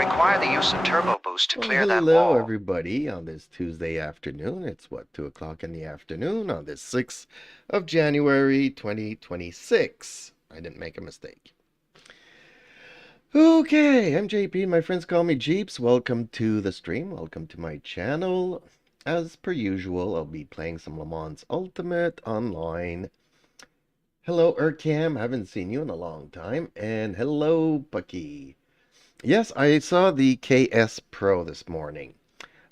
require the use of turbo boost to clear that Hello, wall. everybody, on this Tuesday afternoon. It's what, 2 o'clock in the afternoon on this 6th of January, 2026. I didn't make a mistake. Okay, I'm JP. My friends call me Jeeps. Welcome to the stream. Welcome to my channel. As per usual, I'll be playing some Le Mans Ultimate online. Hello, Urcam. Haven't seen you in a long time. And hello, Bucky. Yes, I saw the KS Pro this morning.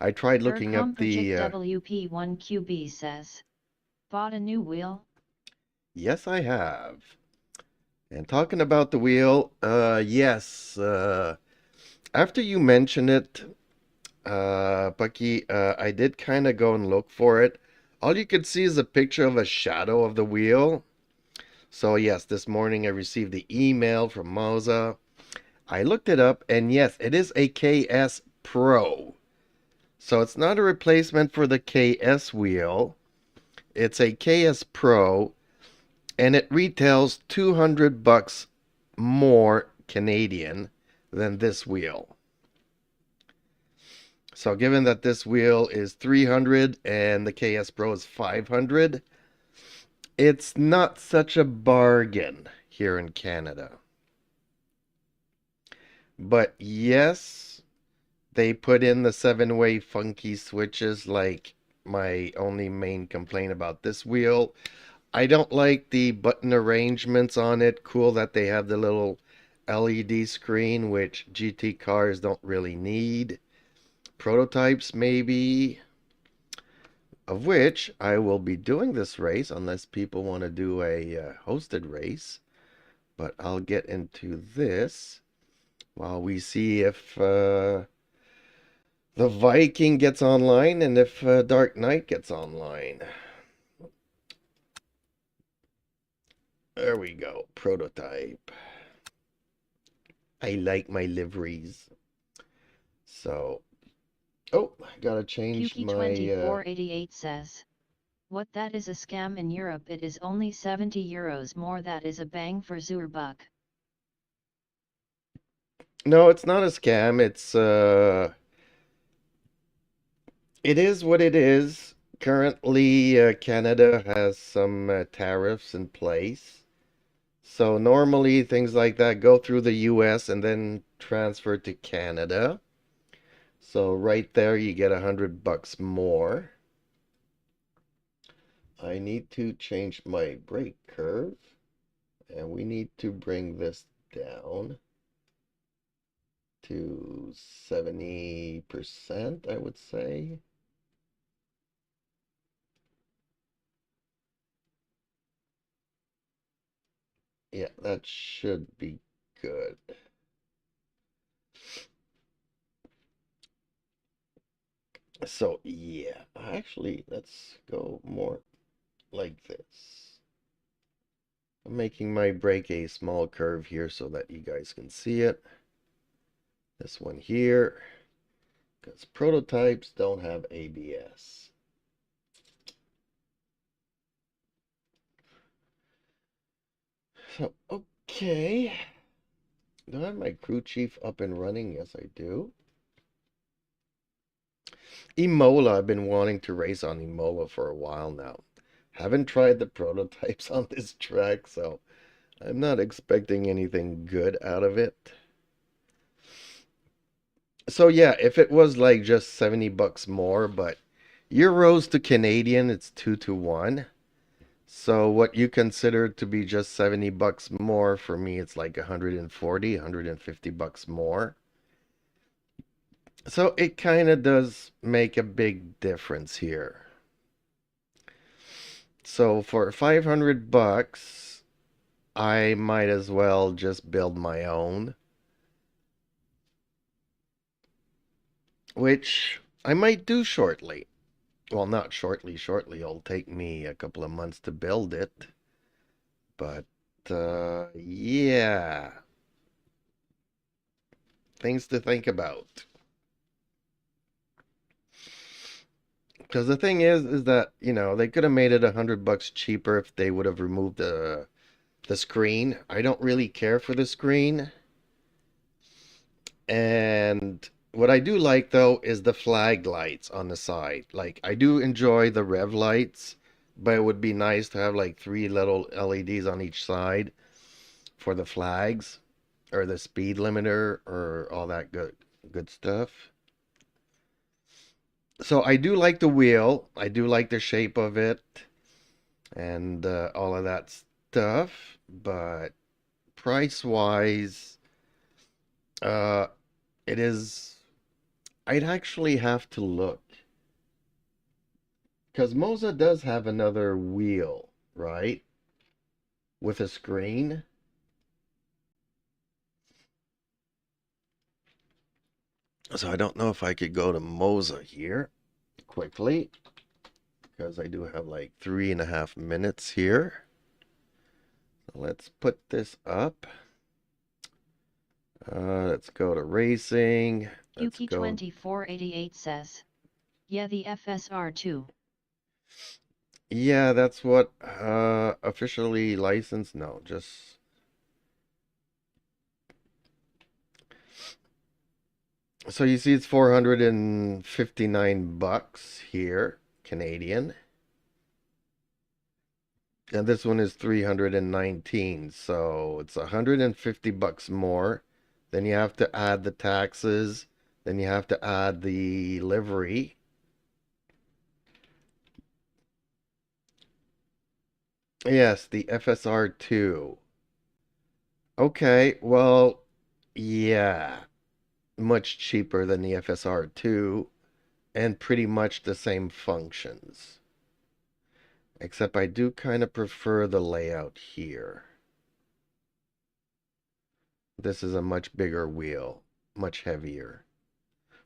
I tried looking up the... WP1QB says, bought a new wheel? Yes, I have. And talking about the wheel, yes, after you mentioned it, Bucky, I did kind of go and look for it. All you could see is a picture of a shadow of the wheel. So yes, this morning I received the email from Moza. I looked it up, and yes, it is a KS Pro. So it's not a replacement for the KS wheel. It's a KS Pro, and it retails $200 more Canadian than this wheel. So given that this wheel is $300 and the KS Pro is $500, it's not such a bargain here in Canada. But yes, they put in the 7-way funky switches, like my only main complaint about this wheel. I don't like the button arrangements on it. Cool that they have the little LED screen, which GT cars don't really need. Prototypes maybe, of which I will be doing this race unless people want to do a hosted race. But I'll get into this while we see if the Viking gets online and if Dark Knight gets online. There we go. Prototype. I like my liveries. So, oh, I gotta change my... Yuki2488 says, what that is a scam in Europe, it is only €70 more, that is a bang for zur buck. No, it's not a scam. It is what it is. Currently, Canada has some tariffs in place. So normally things like that go through the US and then transfer to Canada. So right there you get $100 more. I need to change my brake curve, and we need to bring this down to 70%, I would say. Yeah, that should be good. So yeah, actually, let's go more like this. I'm making my brake a small curve here so that you guys can see it. This one here, because prototypes don't have ABS. So, okay. Do I have my crew chief up and running? Yes, I do. Imola, I've been wanting to race on Imola for a while now. Haven't tried the prototypes on this track, so I'm not expecting anything good out of it. So yeah, if it was like just $70 more, but euros to Canadian, it's 2-to-1. So what you consider to be just $70 more, for me, it's like 140, $150 more. So it kind of does make a big difference here. So for $500, I might as well just build my own, which I might do shortly. Well, not shortly. It'll take me a couple of months to build it. But, yeah. Things to think about. Because the thing is that, you know, they could have made it $100 cheaper if they would have removed the screen. I don't really care for the screen. And what I do like though is the flag lights on the side. Like I do enjoy the rev lights, but it would be nice to have like 3 little LEDs on each side for the flags or the speed limiter or all that good stuff. So I do like the wheel. I do like the shape of it and all of that stuff, but price wise, uh, it is. I'd actually have to look because Moza does have another wheel, right? With a screen. So I don't know if I could go to Moza here quickly because I do have like 3.5 minutes here. Let's put this up. Let's go to racing. Let's go. Yuki2488 says, yeah, the FSR2. Yeah, that's what officially licensed. No, just so you see it's 459 bucks here, Canadian. And this one is 319, so it's 150 bucks more. Then you have to add the taxes, then you have to add the livery. Yes, the FSR2. Okay, well, yeah, much cheaper than the FSR2 and pretty much the same functions. Except I do kind of prefer the layout here. This is a much bigger wheel, much heavier.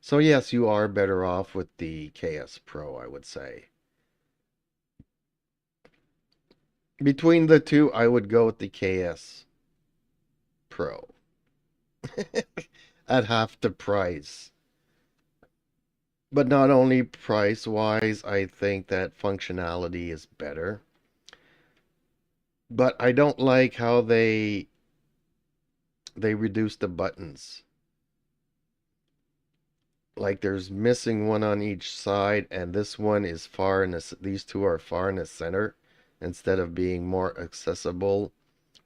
So yes, you are better off with the KS Pro, I would say. Between the two, I would go with the KS Pro. At half the price. But not only price-wise, I think that functionality is better. But I don't like how they reduce the buttons. Like there's missing one on each side, and this one is far in the, these two are far in the center instead of being more accessible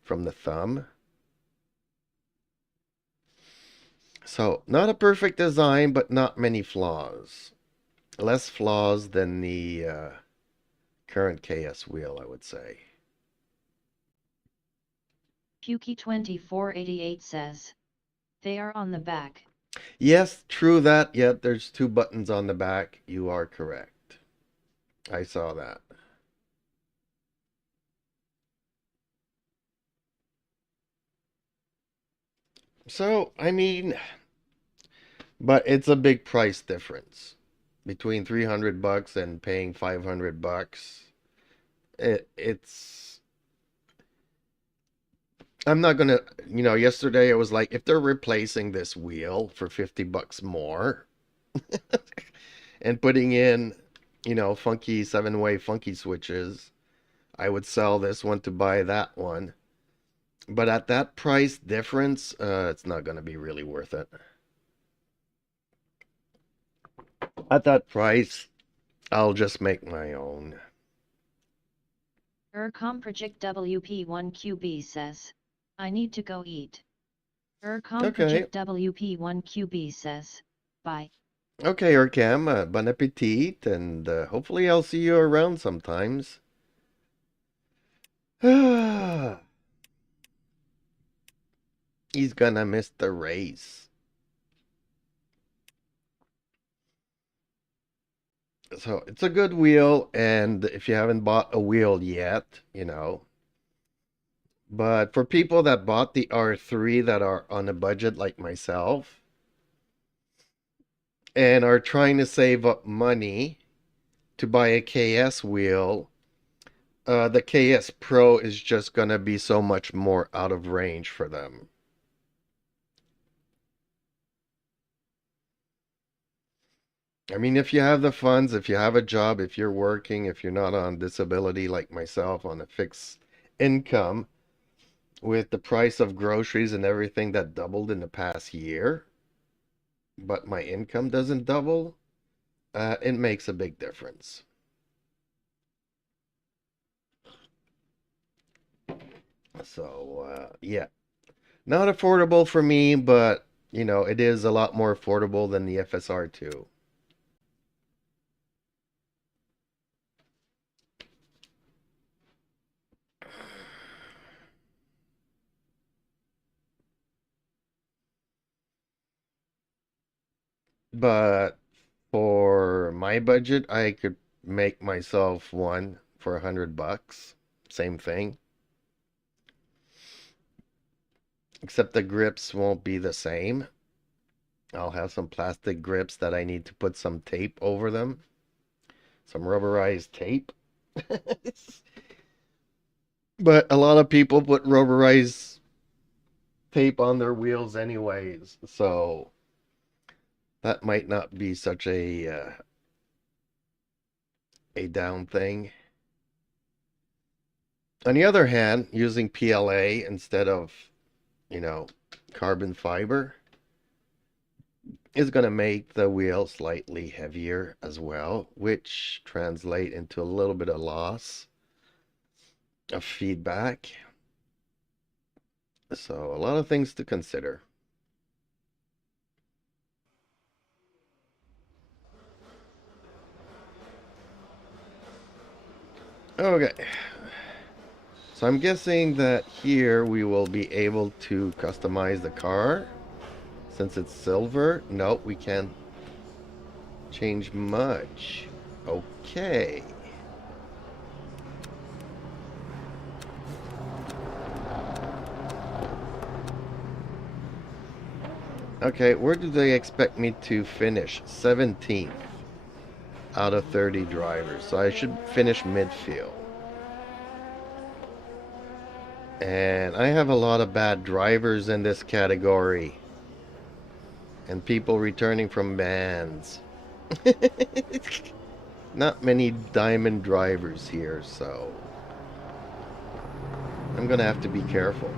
from the thumb. So not a perfect design, but not many flaws. Less flaws than the current KS wheel, I would say. Yuki2488 says, they are on the back. Yes, true that. Yet there's 2 buttons on the back. You are correct. I saw that. So, I mean, but it's a big price difference between 300 bucks and paying 500 bucks. It's I'm not gonna, yesterday I was like, if they're replacing this wheel for 50 bucks more and putting in, funky 7-way funky switches, I would sell this one to buy that one. But at that price difference, it's not gonna be really worth it. At that price, I'll just make my own. Project WP1QB says, I need to go eat. Okay. Project WP1QB says, bye. Okay, Urcam, bon appetit, and hopefully I'll see you around sometimes. He's gonna miss the race. So it's a good wheel, and if you haven't bought a wheel yet, But for people that bought the R3 that are on a budget like myself and are trying to save up money to buy a KS wheel, the KS Pro is just going to be so much more out of range for them. I mean, if you have the funds, if you have a job, if you're working, if you're not on disability like myself on a fixed income, with the price of groceries and everything that doubled in the past year, but my income doesn't double, it makes a big difference. So, yeah, not affordable for me, but you know, it is a lot more affordable than the FSR2. But for my budget, I could make myself one for $100. Same thing. Except the grips won't be the same. I'll have some plastic grips that I need to put some tape over them. Some rubberized tape. But a lot of people put rubberized tape on their wheels anyways, so that might not be such a down thing. On the other hand, using PLA instead of, you know, carbon fiber is going to make the wheel slightly heavier as well, which translate into a little bit of loss of feedback. So a lot of things to consider. Okay. So I'm guessing that here we will be able to customize the car. Since it's silver, no, we can't change much. Okay. Okay, where do they expect me to finish? 17th out of 30 drivers. So I should finish midfield. And I have a lot of bad drivers in this category. And people returning from bans. Not many diamond drivers here, so I'm gonna have to be careful.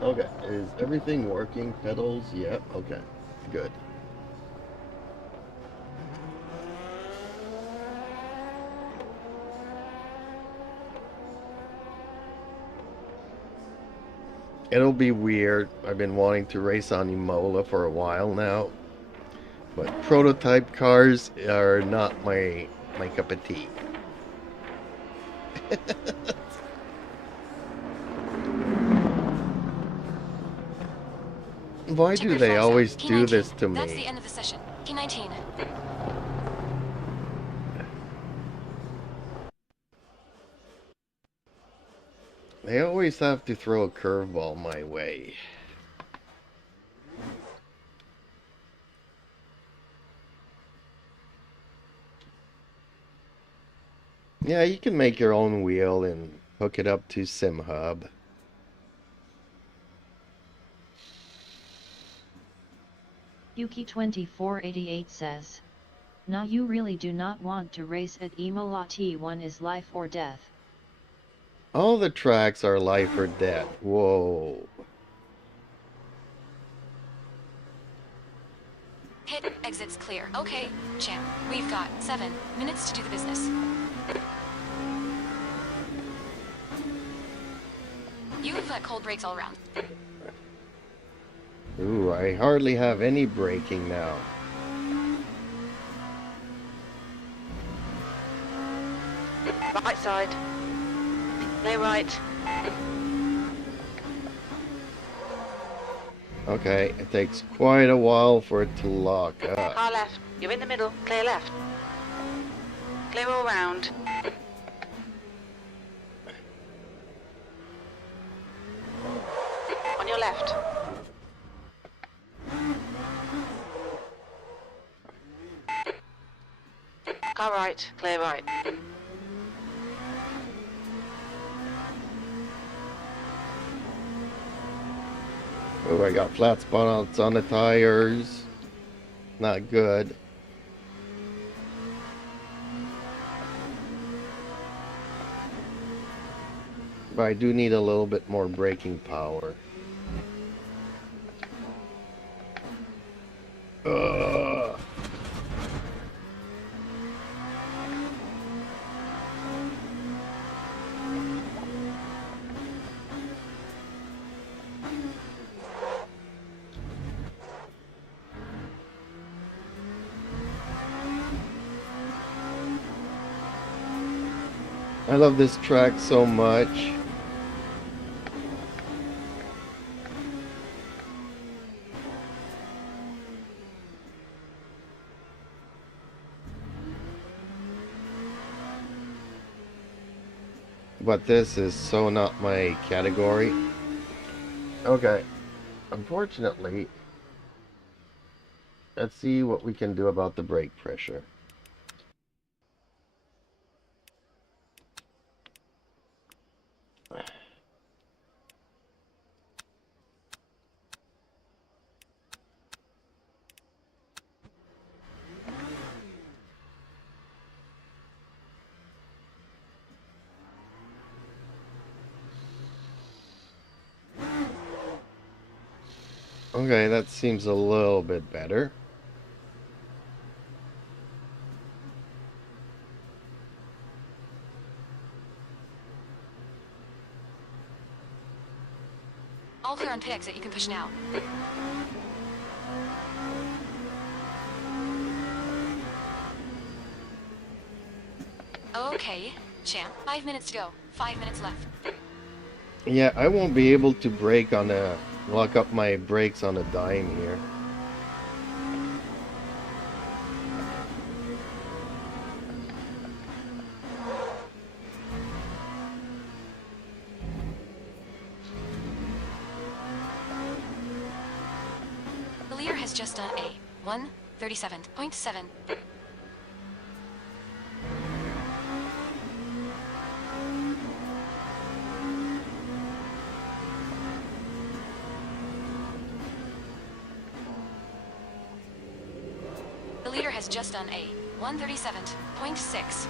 Okay, is everything working? Pedals? Yep, okay, good. It'll be weird. I've been wanting to race on Imola for a while now, but prototype cars are not my cup of tea. Why do they always do this to me? That's the end of the session. P19. They always have to throw a curveball my way. Yeah, you can make your own wheel and hook it up to SimHub. Yuki2488 says, "Nah, you really do not want to race at Imola. T1 is life or death." All the tracks are life or death. Whoa. Pit exits clear. Okay, champ. We've got 7 minutes to do the business. You've got cold brakes all around. Ooh, I hardly have any braking now. Right side. Lay right. Okay, it takes quite a while for it to lock up. Car left. You're in the middle. Clear left. Clear all round. On your left. Car right. Clear right. Oh, I got flat spots on the tires. Not good. But I do need a little bit more braking power. I love this track so much. But this is so not my category. Okay. Unfortunately, let's see what we can do about the brake pressure. Okay, that seems a little bit better. All clear on pit exit, you can push now. Okay, champ. 5 minutes to go. 5 minutes left. Yeah, I won't be able to brake on a lock up my brakes on a dime here. The leader has just done a 1:37.7. The leader has just done a 1:37.6.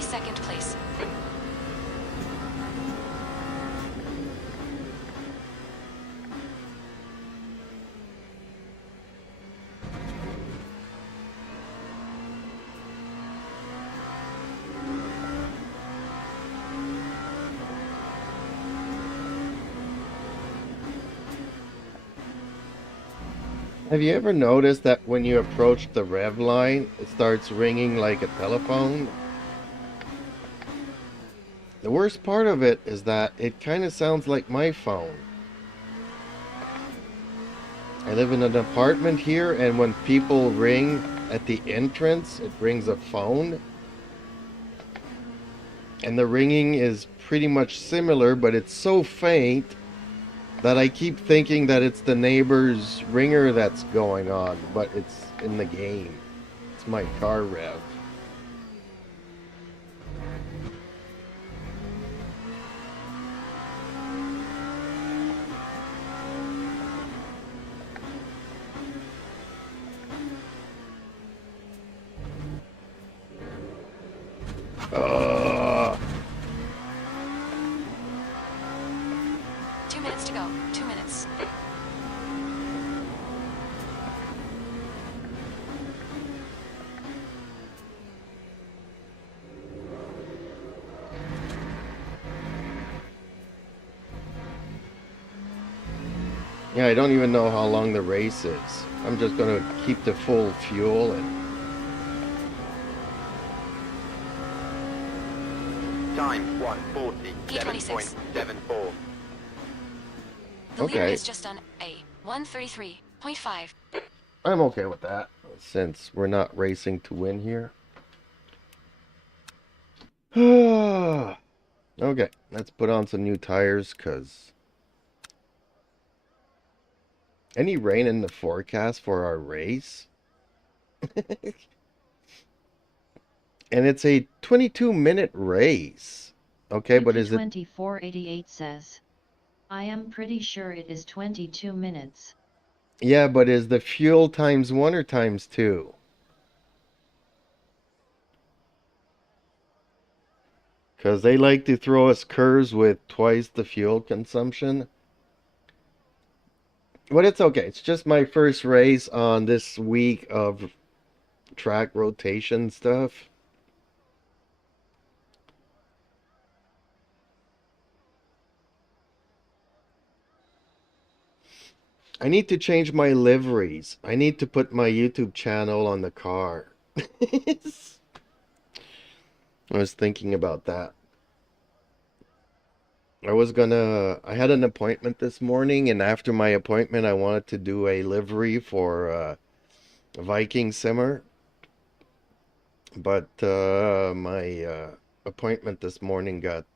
Second place. Have you ever noticed that when you approach the rev line, it starts ringing like a telephone? The worst part of it is that it kind of sounds like my phone. I live in an apartment here, and when people ring at the entrance, it rings a phone. And the ringing is pretty much similar, but it's so faint that I keep thinking that it's the neighbor's ringer that's going on, but it's in the game. It's my car rev. Ugh. 2 minutes to go. 2 minutes. Yeah, I don't even know how long the race is. I'm just gonna keep the full fuel and... Time 1:47.74. The leader Okay. has just done a 1:33.5. I'm okay with that, since we're not racing to win here. Okay, let's put on some new tires, because Any rain in the forecast for our race? And it's a 22-minute race. Okay, but is it... 2488 says, I am pretty sure it is 22 minutes. Yeah, but is the fuel times 1 or times 2? Because they like to throw us curves with twice the fuel consumption. But it's okay. It's just my first race on this week of track rotation stuff. I need to change my liveries. I need to put my YouTube channel on the car. I was thinking about that. I had an appointment this morning, and after my appointment, I wanted to do a livery for Viking Simmer. But my appointment this morning got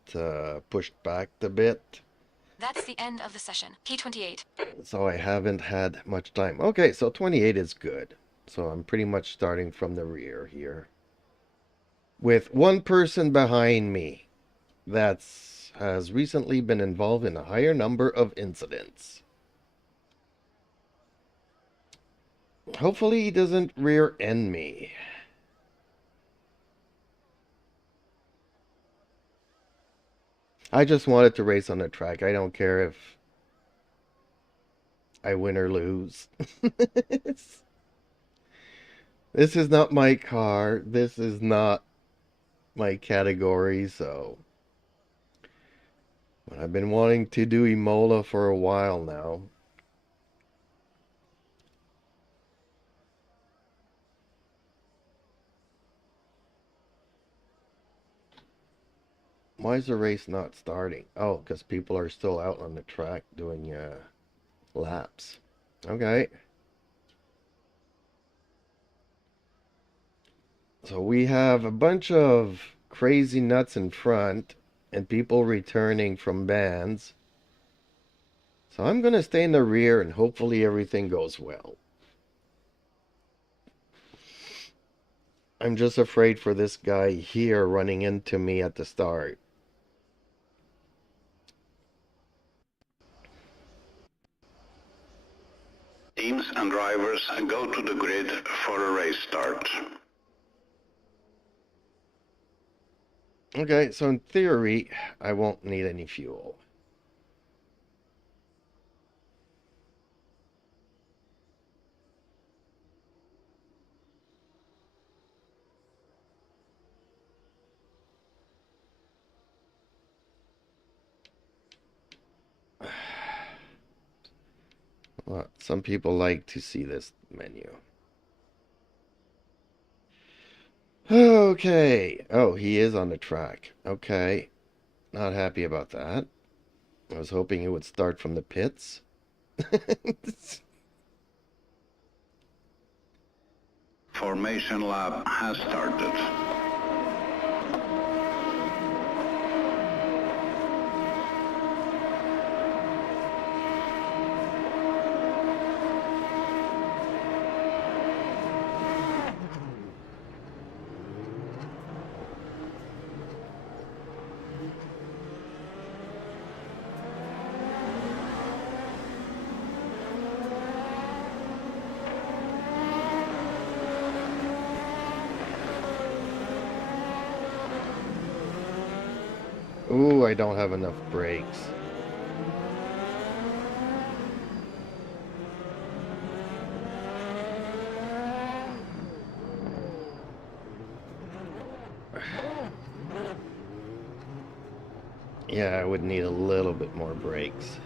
pushed back a bit. That's the end of the session. P28. So I haven't had much time. Okay, so 28 is good. So I'm pretty much starting from the rear here. With one person behind me has recently been involved in a higher number of incidents. Hopefully he doesn't rear end me. I just wanted to race on the track. I don't care if I win or lose. This is not my car. This is not my category, so... But I've been wanting to do Imola for a while now. Why is the race not starting? Oh, because people are still out on the track doing laps. Okay. So we have a bunch of crazy nuts in front and people returning from bands. So I'm going to stay in the rear and hopefully everything goes well. I'm just afraid for this guy here running into me at the start. Teams and drivers go to the grid for a race start. Okay, so in theory, I won't need any fuel. Well, some people like to see this menu. Okay. Oh, he is on the track. Okay. Not happy about that. I was hoping it would start from the pits. Formation lap has started. Ooh, I don't have enough brakes. Yeah, I would need a little bit more brakes.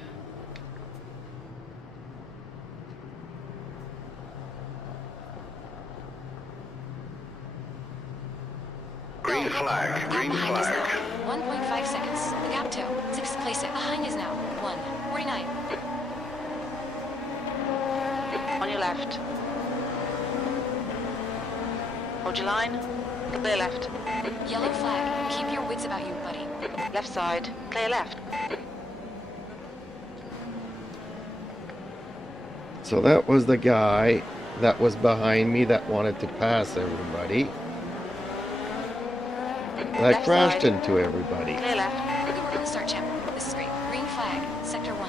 Green flag, green flag. 1.5 seconds. The gap to 6th place behind is now 1:49. On your left. Hold your line. Clear left. Yellow flag. Keep your wits about you, buddy. Left side. Clear left. So that was the guy that was behind me that wanted to pass everybody. That Left crashed side. into everybody. Clear left. Good work on the start, champ. This is great. Green flag, sector 1.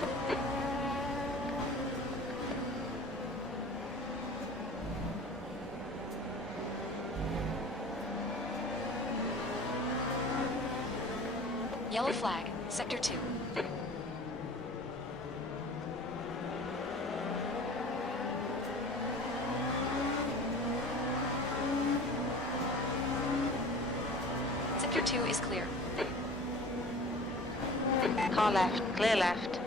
Yellow flag, sector 2. Sector 2 is clear. Car left. Clear left.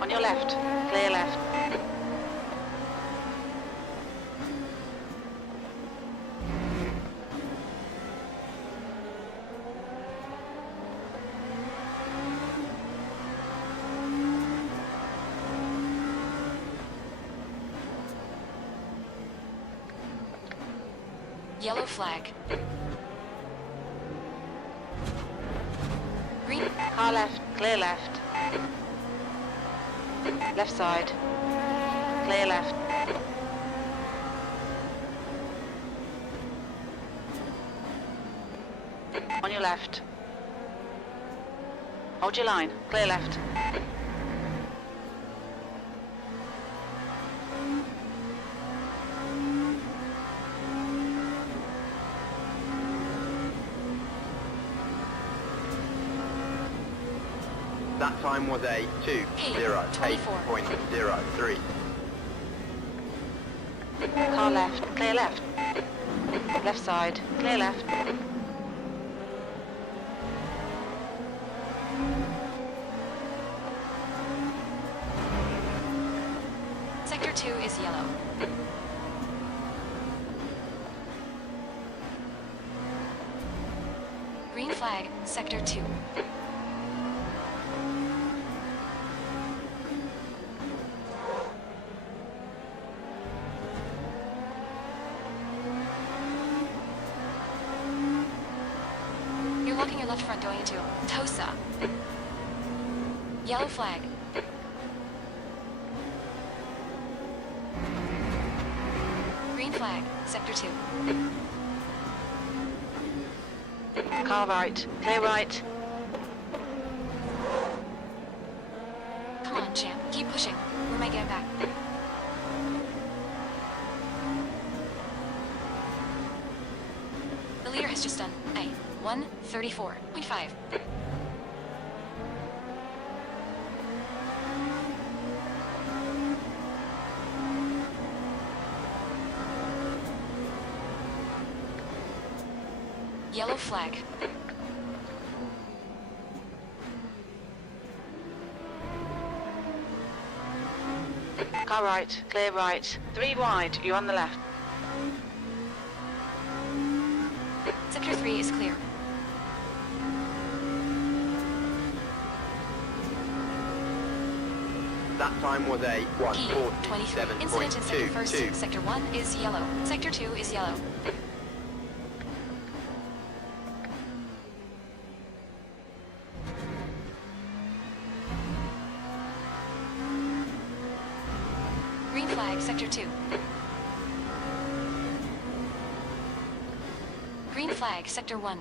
On your left. Clear left. Yellow flag. Green. Car left. Clear left. Left side. Clear left. On your left. Hold your line. Clear left. That time was a 2:08.03. Car left. Clear left. Left side. Clear left. Sector 2 is yellow. Green flag, sector 2. You're locking your left front going into Tosa. Yellow flag. Green flag, sector 2. Car right. Clear right. Come on, champ. Keep pushing. We might get him back. The leader has just done a 1:34.5. Yellow flag. Car right. Clear right. 3 wide. You're on the left. Sector 3 is clear. That time was a P23. Incident in sector 1st. 1:47.22. Sector 1 is yellow. Sector 2 is yellow. Green flag, sector 2. Green flag, sector 1.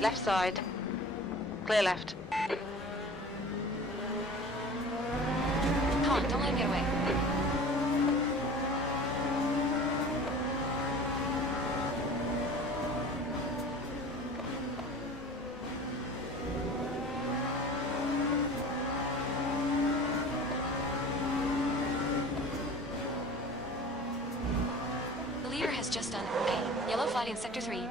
Left side. Clear left. Come on, don't let him get away. The leader has just done a yellow flag in sector 3.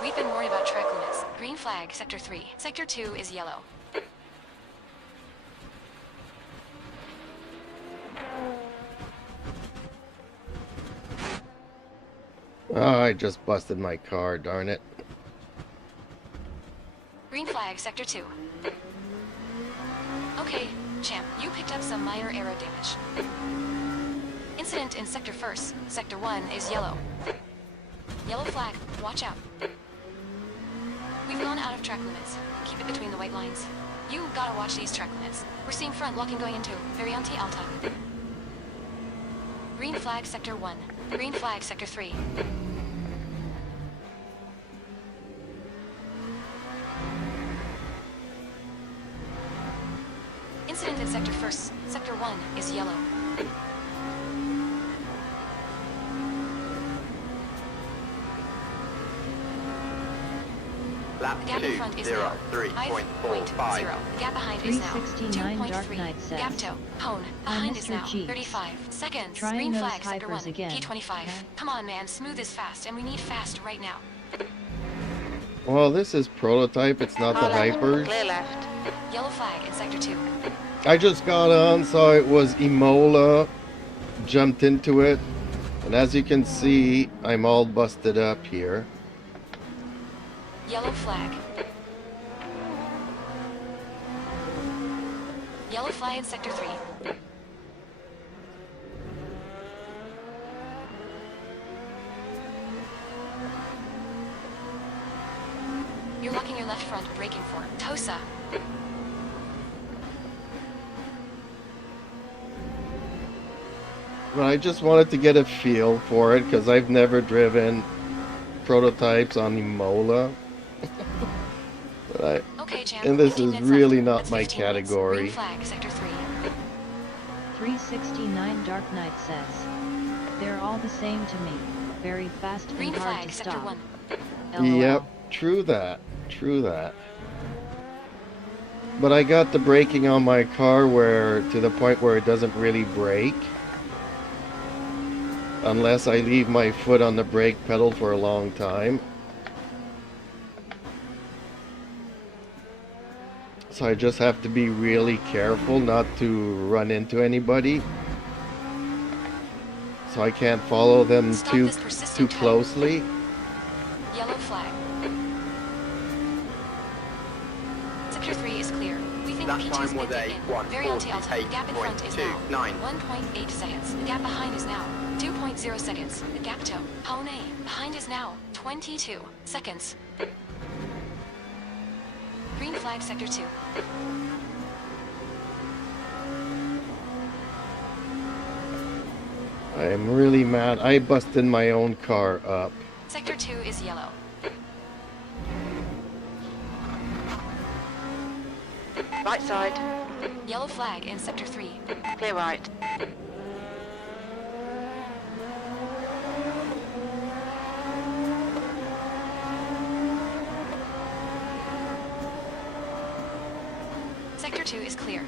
We've been worried about track limits. Green flag, sector 3. Sector 2 is yellow. Oh, I just busted my car, darn it. Green flag, sector 2. Okay, champ, you picked up some minor aero damage. Incident in Sector 1st. Sector 1 is yellow. Yellow flag. Watch out. We've gone out of track limits. Keep it between the white lines. You gotta watch these track limits. We're seeing front locking going into Variante Alta. Green flag Sector 1. Green flag Sector 3. Incident in Sector 1st. Sector 1 is yellow. Lap The gap in front is now 5.40. The gap behind is now 369 Dark 2.3. Knight says. Gap toe. Hone. Behind is Mr. now Jeeves. 35 seconds. Trying Green those flag Sector 1. hypers again. P25. Okay. Come on, man. Smooth is fast, and we need fast right now. Well, this is prototype. It's not the Car left, hypers. clear left. Yellow flag in Sector 2. I just got on, saw it was Imola, jumped into it, and as you can see, I'm all busted up here. Yellow flag. Yellow flag in Sector 3. You're locking your left front, braking for Tosa. But I just wanted to get a feel for it because I've never driven prototypes on Imola. But Okay, champ. and this 15 is minutes really left. not That's my 15 minutes. category. Green flag, Sector 3. 369 Dark Knight says. They're all the same to me. Very fast Green and hard flag, to Sector stop. 1. LOL. Yep, true that. True that. But I got the braking on my car where to the point where it doesn't really brake. Unless I leave my foot on the brake pedal for a long time. So I just have to be really careful not to run into anybody. So I can't follow them Stop too this persistent too tug. closely. Yellow flag. Sector 3 is clear. We think That P2's time was minted a in. 1:48.29. Variante Alta. The gap in front is now 1.8 seconds. The gap behind is now 2.0 seconds. The gap toe. Hone. Behind is now 22 seconds. Green flag Sector 2. I'm really mad. I busted my own car up. Sector 2 is yellow. Right side, Yellow flag in Sector 3. clear right. Sector 2 is clear.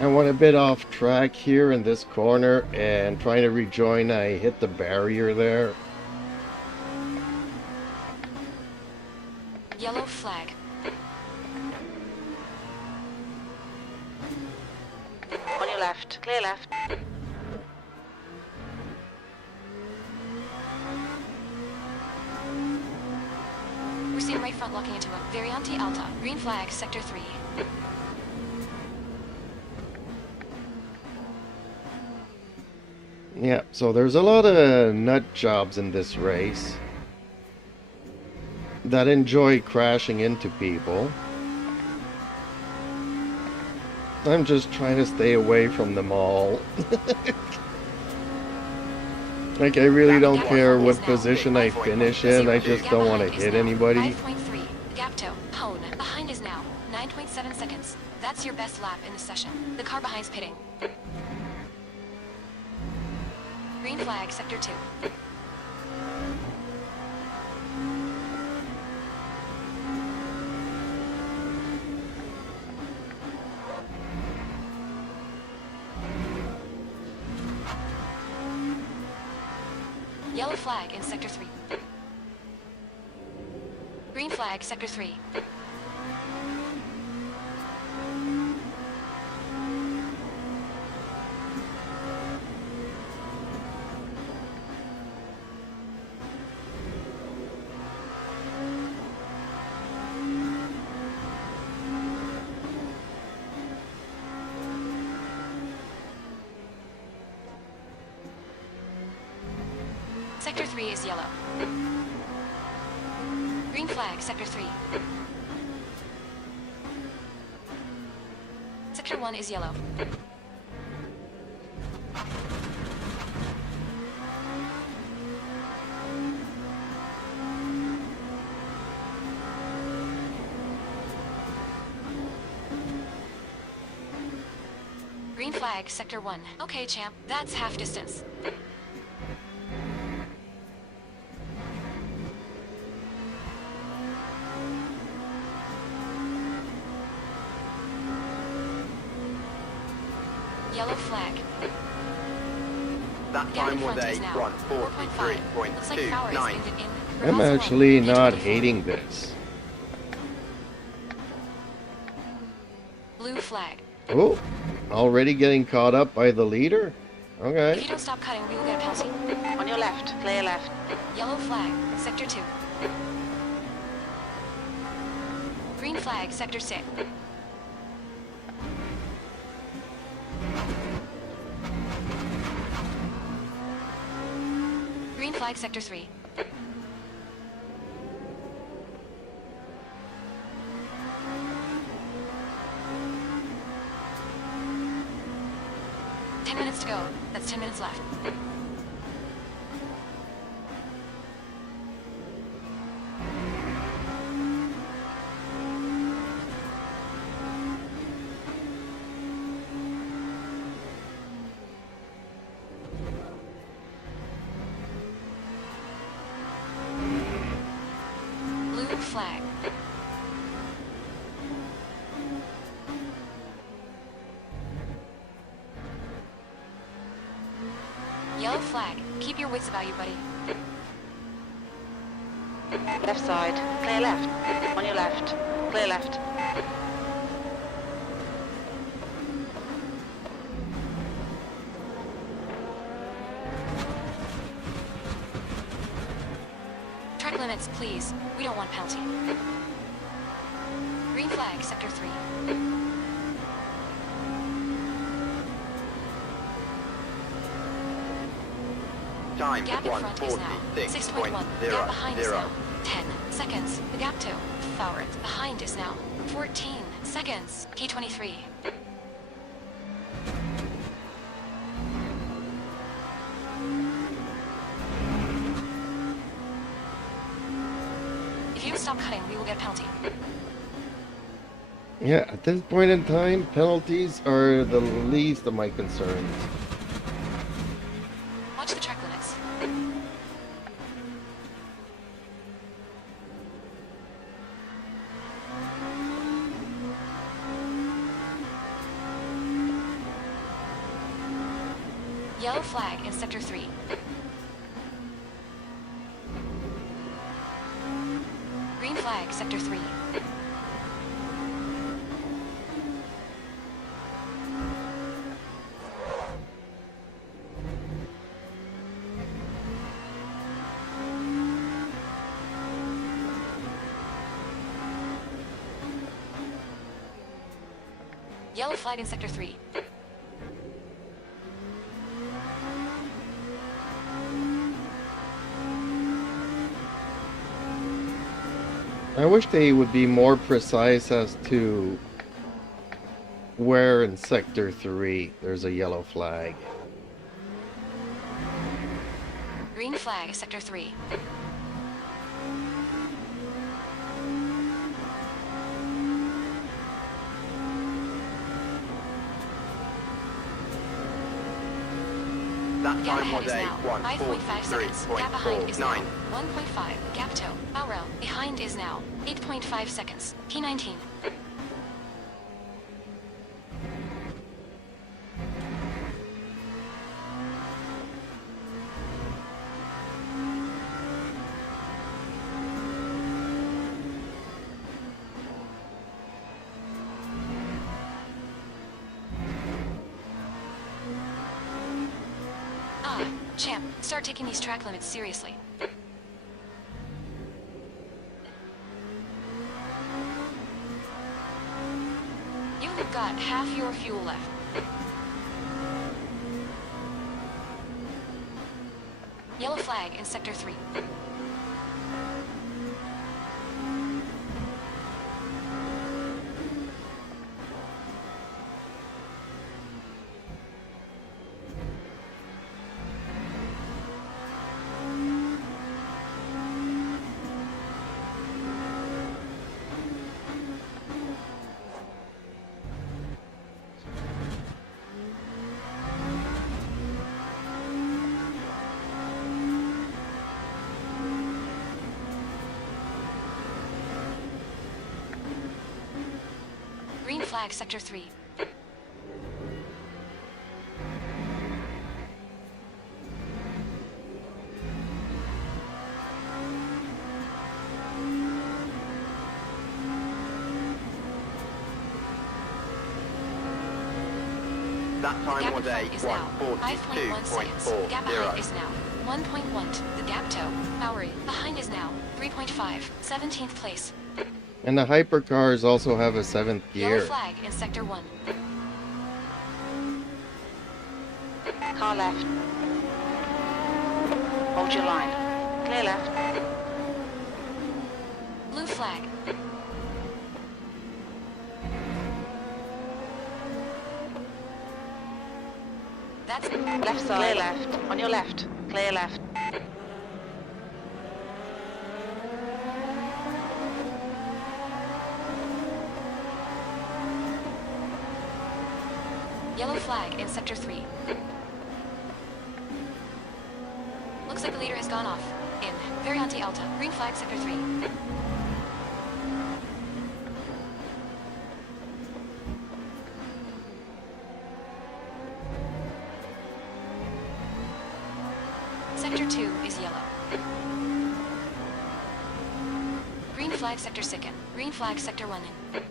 I went a bit off track here in this corner and trying to rejoin, I hit the barrier there. Yellow flag. On your left, clear left. We're seeing right front locking into a Variante Alta. Green flag Sector 3. Yeah, so there's a lot of nut jobs in this race that enjoy crashing into people. I'm just trying to stay away from them all. Like, I really don't care what position I finish in, I just don't want to hit anybody. 5.3. Gap toe. Hone. Behind is now 9.7 seconds. That's your best lap in the session. The car behind's pitting. Green flag Sector 2. Yellow flag in Sector 3. Green flag Sector 3. Sector 3 is yellow. Green flag, Sector 3. Sector 1 is yellow. Green flag, Sector 1. Okay, champ, that's half distance. Yellow flag. That Gap in time was front a is now 4.5. Looks like power is 143.29. ended in. I'm Cross one, actually not P24. hating this. Blue flag. Oh, already getting caught up by the leader? If Okay. you don't stop cutting, we will get a penalty. On your left, clear left. Yellow flag, Sector 2. Green flag, Sector 6. Green flag, Sector 3. Ten minutes to go. That's 10 minutes left. Blue flag. Yellow flag. Keep your wits about you, buddy. Left side, clear left. On your left, clear left. Track limits, please. We don't want penalty. Green flag, Sector 3. Time Gap in front is now 6.1. Gap behind is 146.00. now 10 seconds. The gap to forward behind is now 14 seconds. K23. If you don't stop cutting, we will get a penalty. Yeah, at this point in time, penalties are the least of my concerns. Watch the track limits. Yellow flag in Sector 3. Green flag, Sector 3. Yellow flag in Sector 3. I wish they would be more precise as to where in Sector 3 there's a yellow flag. Green flag, Sector 3. That Gap time ahead was is a now 5.5 seconds. Gap behind is now 143.49. 1.5. Gap toe. Bow rail. Behind is now 8.5 seconds. P19. Ah, champ, start taking these track limits seriously. You've got half your fuel left. Yellow flag in Sector 3. Green flag Sector 3. That time Gap was in a front is now 5.1 seconds. Gap behind 1:42.40. is now 1.1. The gap toe. Bowery. Behind is now 3.5. 17th place. And the hypercars also have a 7th Yellow gear. flag in Sector 1. Car left. Hold your line. Clear left. Blue flag. That's Left side. Clear left. On your left. Clear left. yellow flag in Sector 3. Looks like the leader has gone off. In Variante Alta. Green flag Sector 3. Sector 2 is yellow. Green flag Sector 2nd. Green flag Sector 1 in.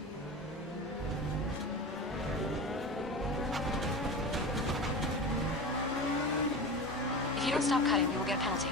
If you don't stop cutting, you will get a penalty.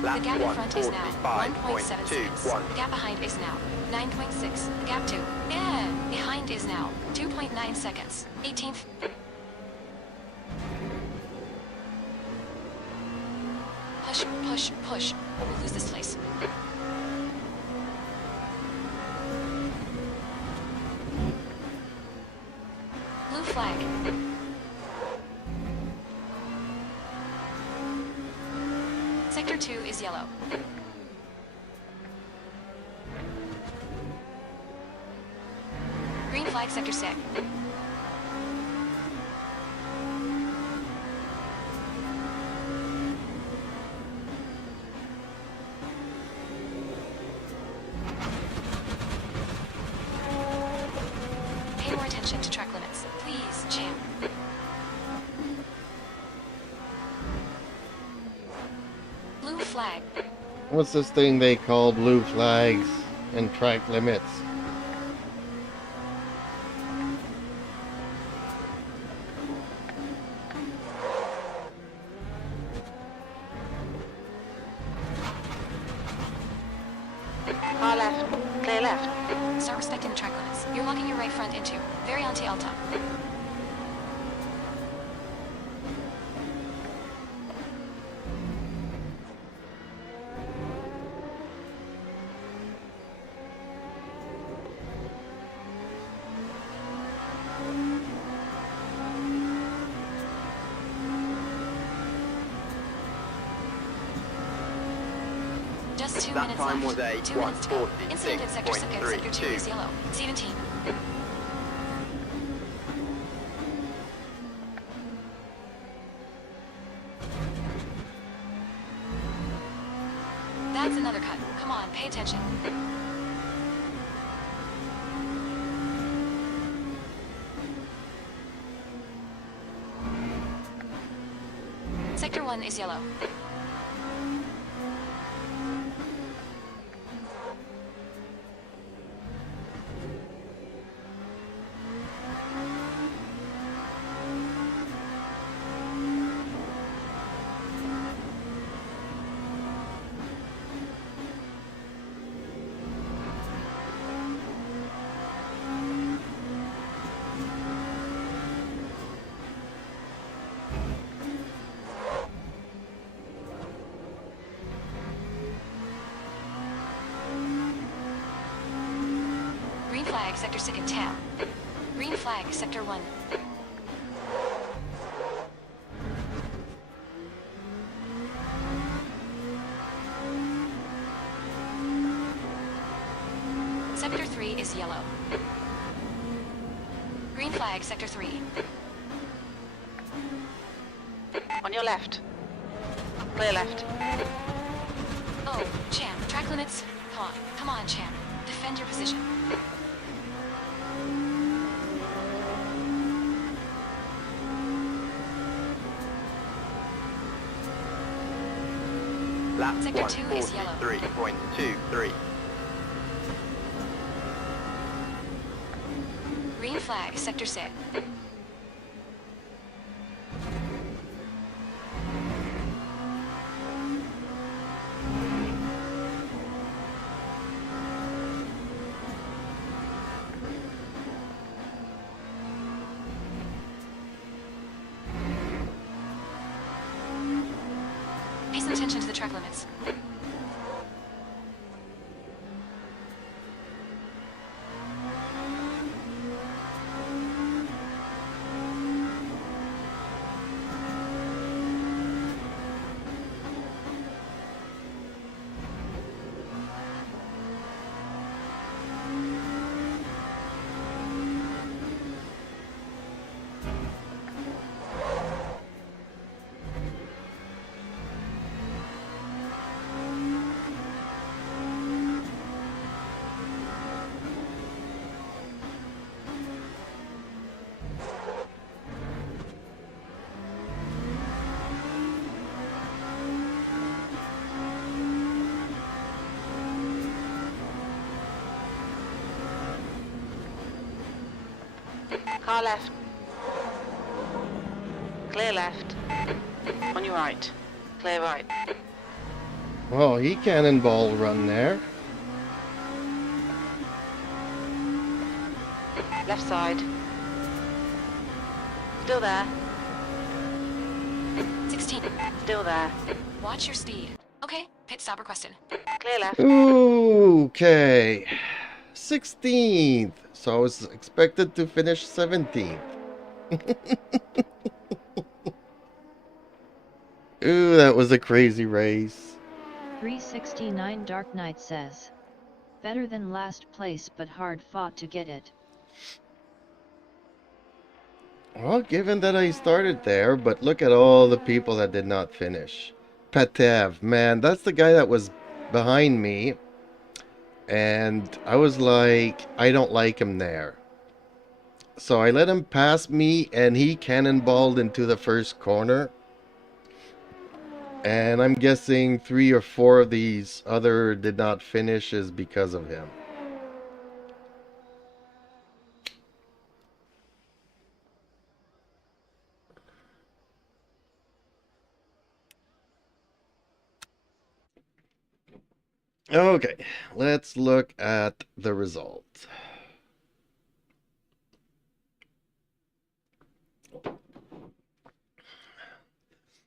The Lap gap in front is now 1.7 seconds. 1:45.21. The gap behind is now 9.6. The gap 2. Yeah. Behind is now 2.9 seconds. 18th. Push, push, push. Or we'll lose this place. Blue flag. Sector 2 is yellow. Green flag Sector 6. Pay more attention to track limits. Please, champ. Blue flag. What's this thing they call blue flags and track limits? Car left. Clear left. Start respecting the track limits. You're locking your right front into Variante Alta. Just 2 That minutes time left. was a 2 minutes to go. Incident in Sector 2. Sector 2 is 1:46.32. yellow. 17. That's another cut. Come on, pay attention. Sector 1 is yellow. Sector 6 and tail. Green flag, Sector 1. Sector 3 is yellow. Green flag, Sector 3. On your left. Clear left. Oh, Champ, track limits. Come on, Champ. Defend your position. Lap Sector 2 is yellow. 143.23. Green flag, Sector 6. Pay some attention to the track limits. Car left. Clear left. On your right. Clear right. Oh, he cannonball run there. Left side. Still there. 16. Still there. Watch your speed. Okay, pit stop requested. Clear left. Okay. 16th. So I was expected to finish 17th. Ooh, that was a crazy race. 369 Dark Knight says. Better than last place but hard fought to get it. Well, given that I started there, but look at all the people that did not finish. Patev, man, that's the guy that was behind me. And I was like, I don't like him there. So I let him pass me, and he cannonballed into the first corner. And I'm guessing 3 or 4 of these other did not finish is because of him. Okay, let's look at the result.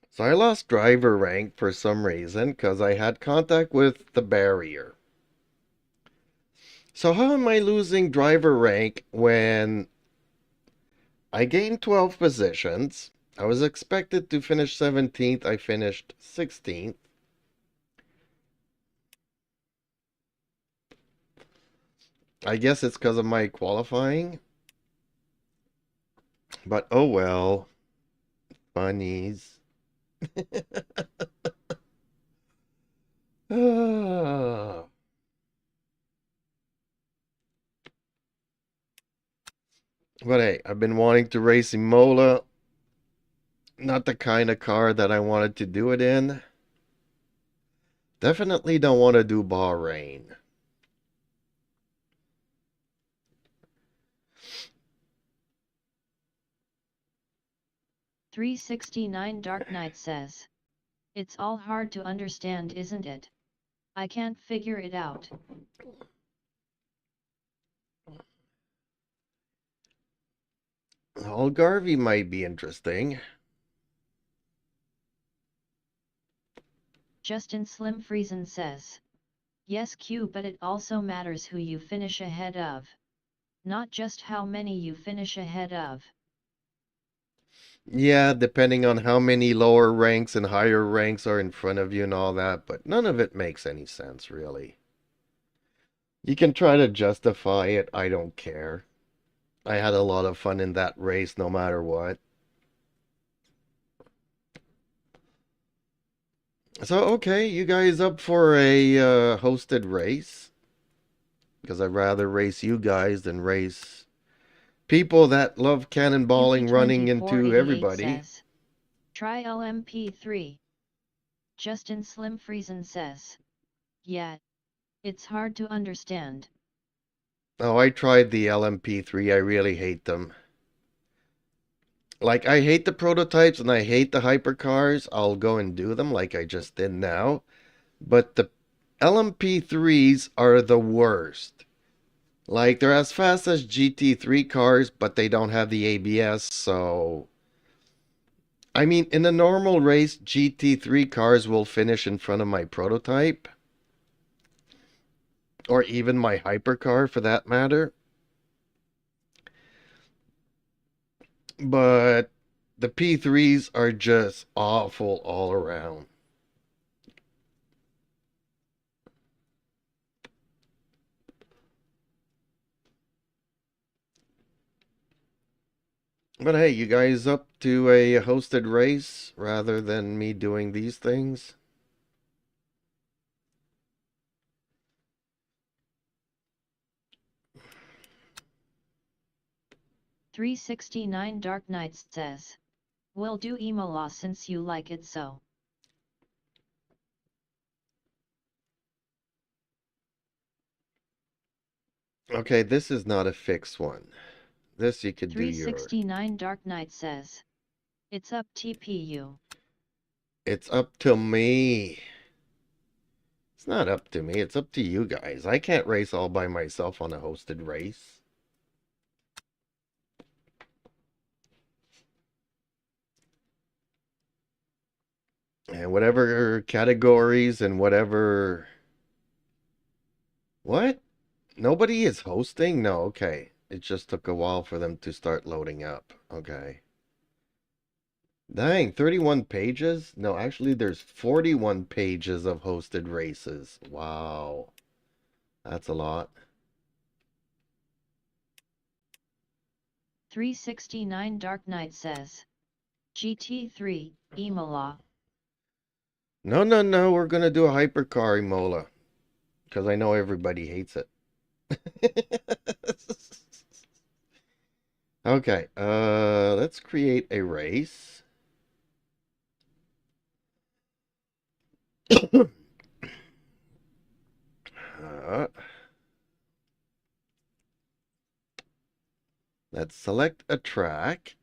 So I lost driver rank for some reason because I had contact with the barrier. So how am I losing driver rank when I gained 12 positions? I was expected to finish 17th, I finished 16th. I guess it's because of my qualifying. But oh well. Bunnies. Ah. But hey, I've been wanting to race Imola. Not the kind of car that I wanted to do it in. Definitely don't want to do Bahrain. .369 Dark Knight says. It's all hard to understand, isn't it? I can't figure it out. Algarve might be interesting. Justin Slim Friesen says. Yes, Q, but it also matters who you finish ahead of. not just how many you finish ahead of. Yeah, depending on how many lower ranks and higher ranks are in front of you and all that, but none of it makes any sense, really. You can try to justify it, I don't care. I had a lot of fun in that race no matter what. So, okay, you guys up for a hosted race? Because I'd rather race you guys than race people that love cannonballing running into everybody. Says, try LMP3. Justin Slim Friesen says, yeah, it's hard to understand. Oh, I tried the LMP3. I really hate them. Like, I hate the prototypes and I hate the hypercars. I'll go and do them like I just did now. But the LMP3s are the worst. Like, they're as fast as GT3 cars, but they don't have the ABS, so... I mean, in a normal race, GT3 cars will finish in front of my prototype. Or even my hypercar, for that matter. But the P3s are just awful all around. But hey, you guys up to a hosted race rather than me doing these things? $369 Dark Knights says, we'll do Imola since you like it so. Okay, this is not a fixed one. This you could do your... 369 Dark Knight says, it's up TPU. It's up to me. It's not up to me, it's up to you guys. I can't race all by myself on a hosted race. And whatever categories and whatever... What? Nobody is hosting? No, okay. It just took a while for them to start loading up. Okay. Dang, 31 pages? No, actually there's 41 pages of hosted races. Wow. That's a lot. 369 Dark Knight says, GT3, Imola. No, no, no, we're gonna do a hypercar Imola. Because I know everybody hates it. Okay, let's create a race. Let's select a track.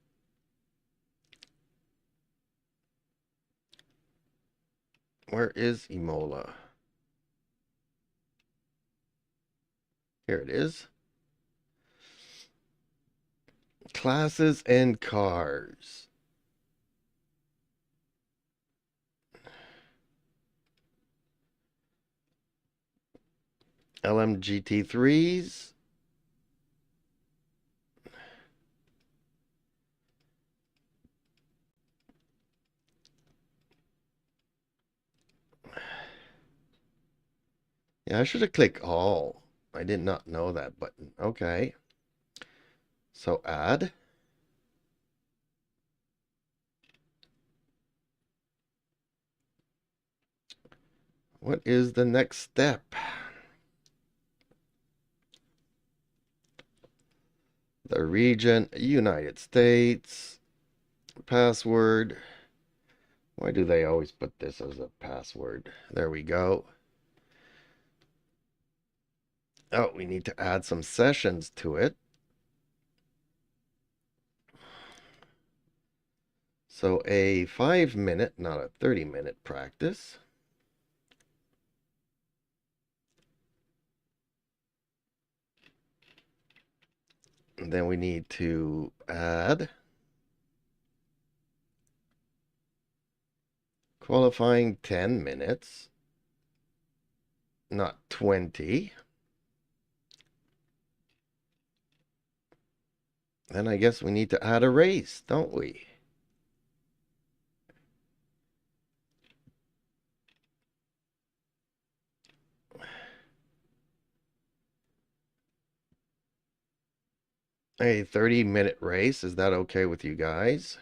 Where is Imola? Here it is. Classes and cars. LMGT3s. Yeah, I should have clicked all. I did not know that button. Okay. So add. What is the next step? The region, United States. Password. Why do they always put this as a password? There we go. Oh, we need to add some sessions to it. So a 5-minute, not a 30-minute practice. And then we need to add qualifying 10 minutes, not 20. Then I guess we need to add a race, don't we? A 30-minute race, is that okay with you guys?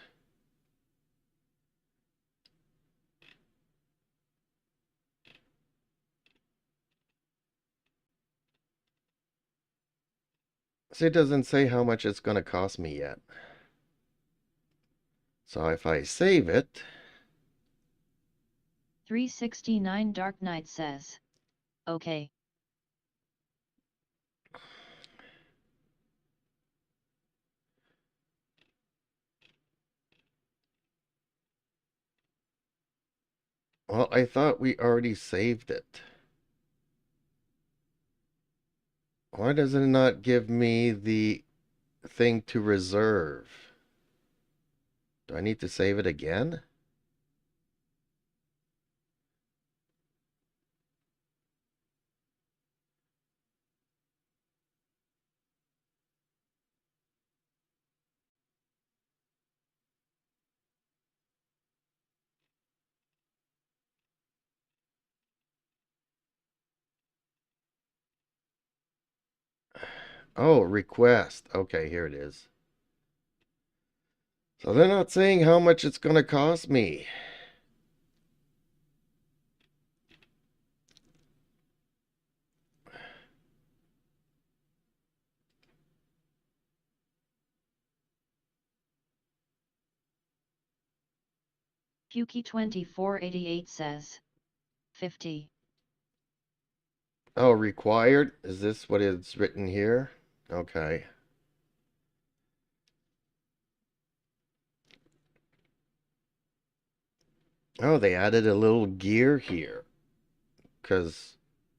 So it doesn't say how much it's going to cost me yet. So if I save it, 369 Dark Knight says. Okay. well, I thought we already saved it. Why does it not give me the thing to reserve? Do I need to save it again? Oh, request. Okay, here it is. So they're not saying how much it's going to cost me. Puki2488 says. 50. Oh, required? Is this what it's written here? Okay. Oh, they added a little gear here. Because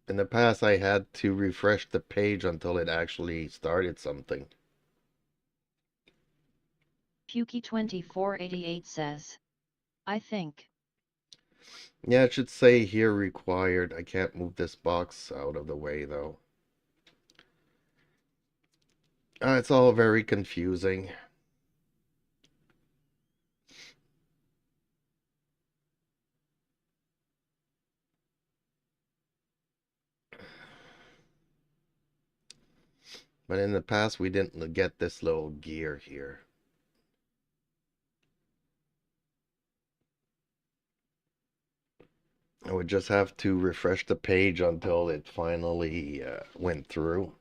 in the past I had to refresh the page until it actually started something. Puki2488 says. I think. Yeah, it should say here required. I can't move this box out of the way though. It's all very confusing. But in the past we didn't get this little gear here. I would just have to refresh the page until it finally went through.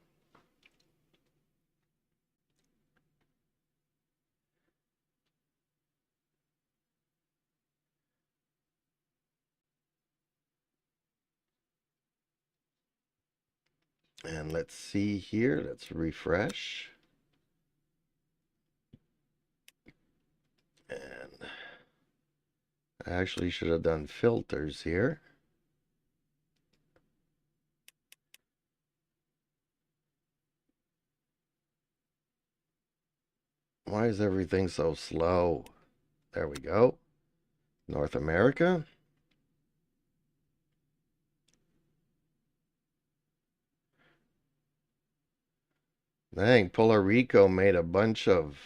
And let's see here. Let's refresh. And I actually should have done filters here. Why is everything so slow? There we go. North America. Dang, Puerto Rico made a bunch of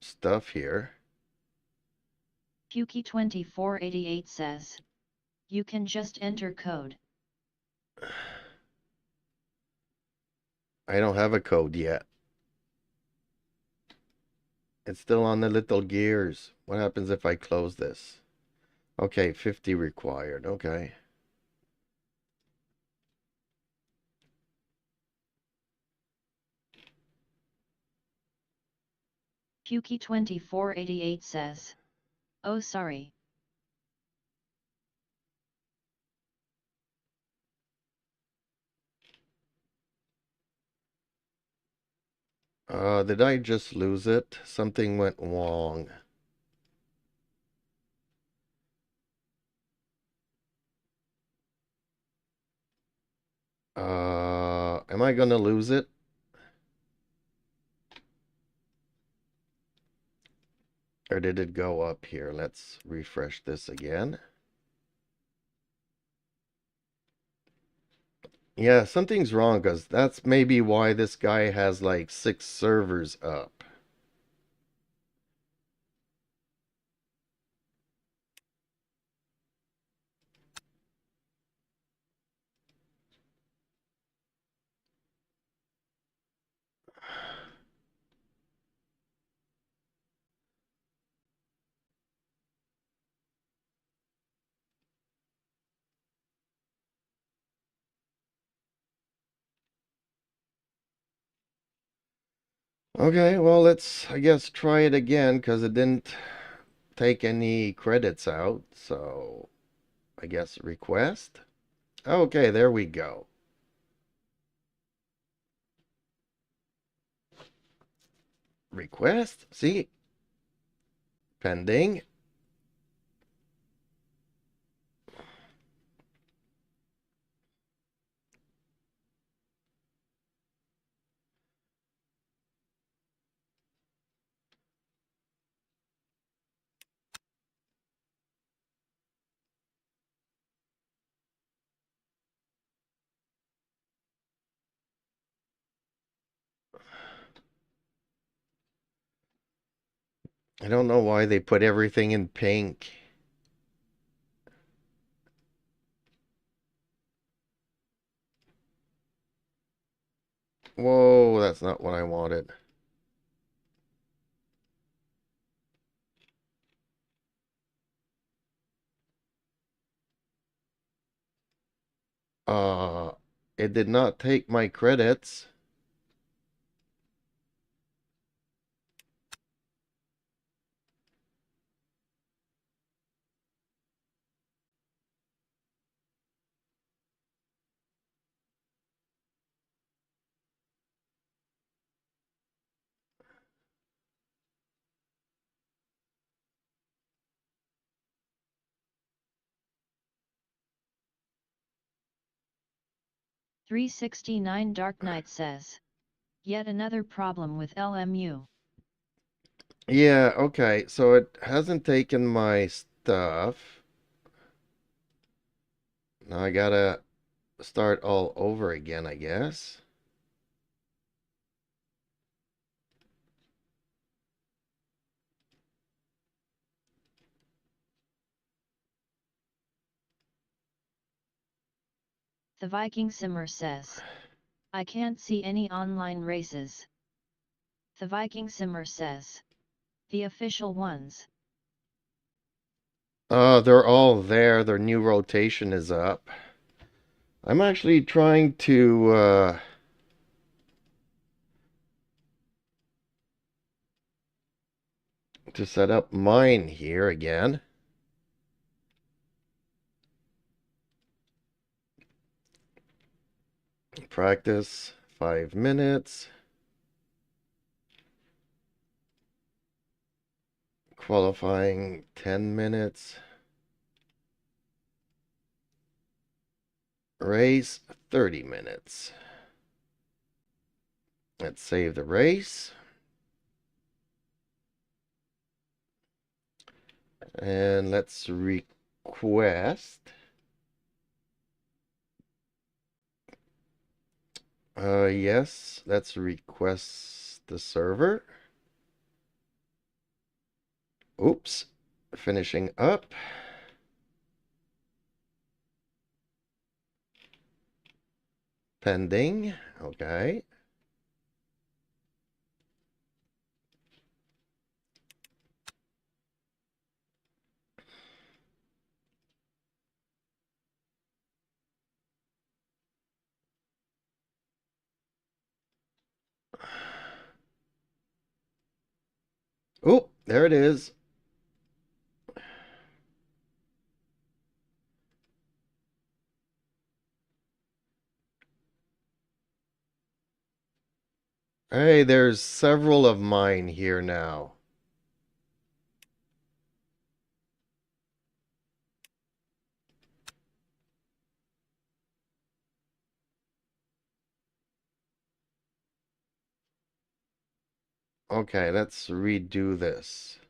stuff here. Puki2488 says. You can just enter code. I don't have a code yet. It's still on the little gears. What happens if I close this? Okay, 50 required. Okay. Puki2488 says. Oh, sorry. Did I just lose it? Something went wrong. Am I gonna lose it? Or did it go up here? Let's refresh this again. Yeah, something's wrong because that's maybe why this guy has like 6 servers up. Okay, well, let's, I guess, try it again because it didn't take any credits out. So, I guess request. Okay, there we go. Request. See? Pending. I don't know why they put everything in pink. Whoa, that's not what I wanted. Uh, it did not take my credits. $369 Dark Knight says. Yet another problem with LMU. Yeah, okay, so it hasn't taken my stuff. Now I gotta start all over again, I guess. The Viking Simmer says. I can't see any online races. The Viking Simmer says. The official ones. They're all there. Their new rotation is up. I'm actually trying to set up mine here again. Practice 5 minutes. Qualifying 10 minutes. Race 30 minutes. Let's save the race. And let's request. Yes, let's request the server. Oops, finishing up. Pending, okay. Oh, there it is. Hey, there's several of mine here now. Okay, let's redo this.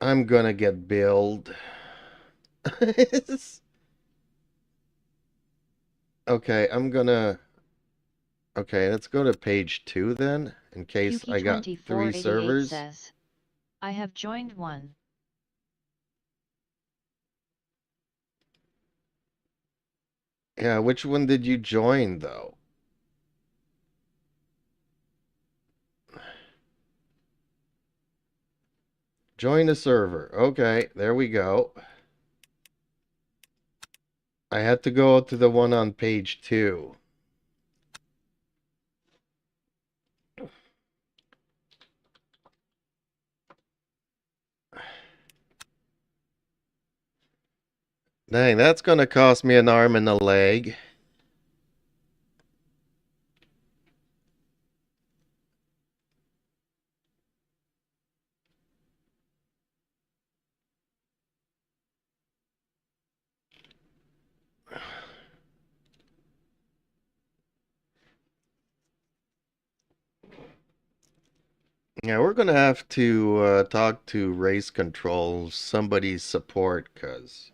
I'm gonna get billed. Okay, Okay, let's go to page 2 then, in case I got 3 servers. Says, I have joined one. Yeah, which one did you join though? Join a server. Okay, there we go. I had to go to the one on page 2. Dang, that's gonna cost me an arm and a leg. Yeah, we're gonna have to talk to race control, somebody's support, cause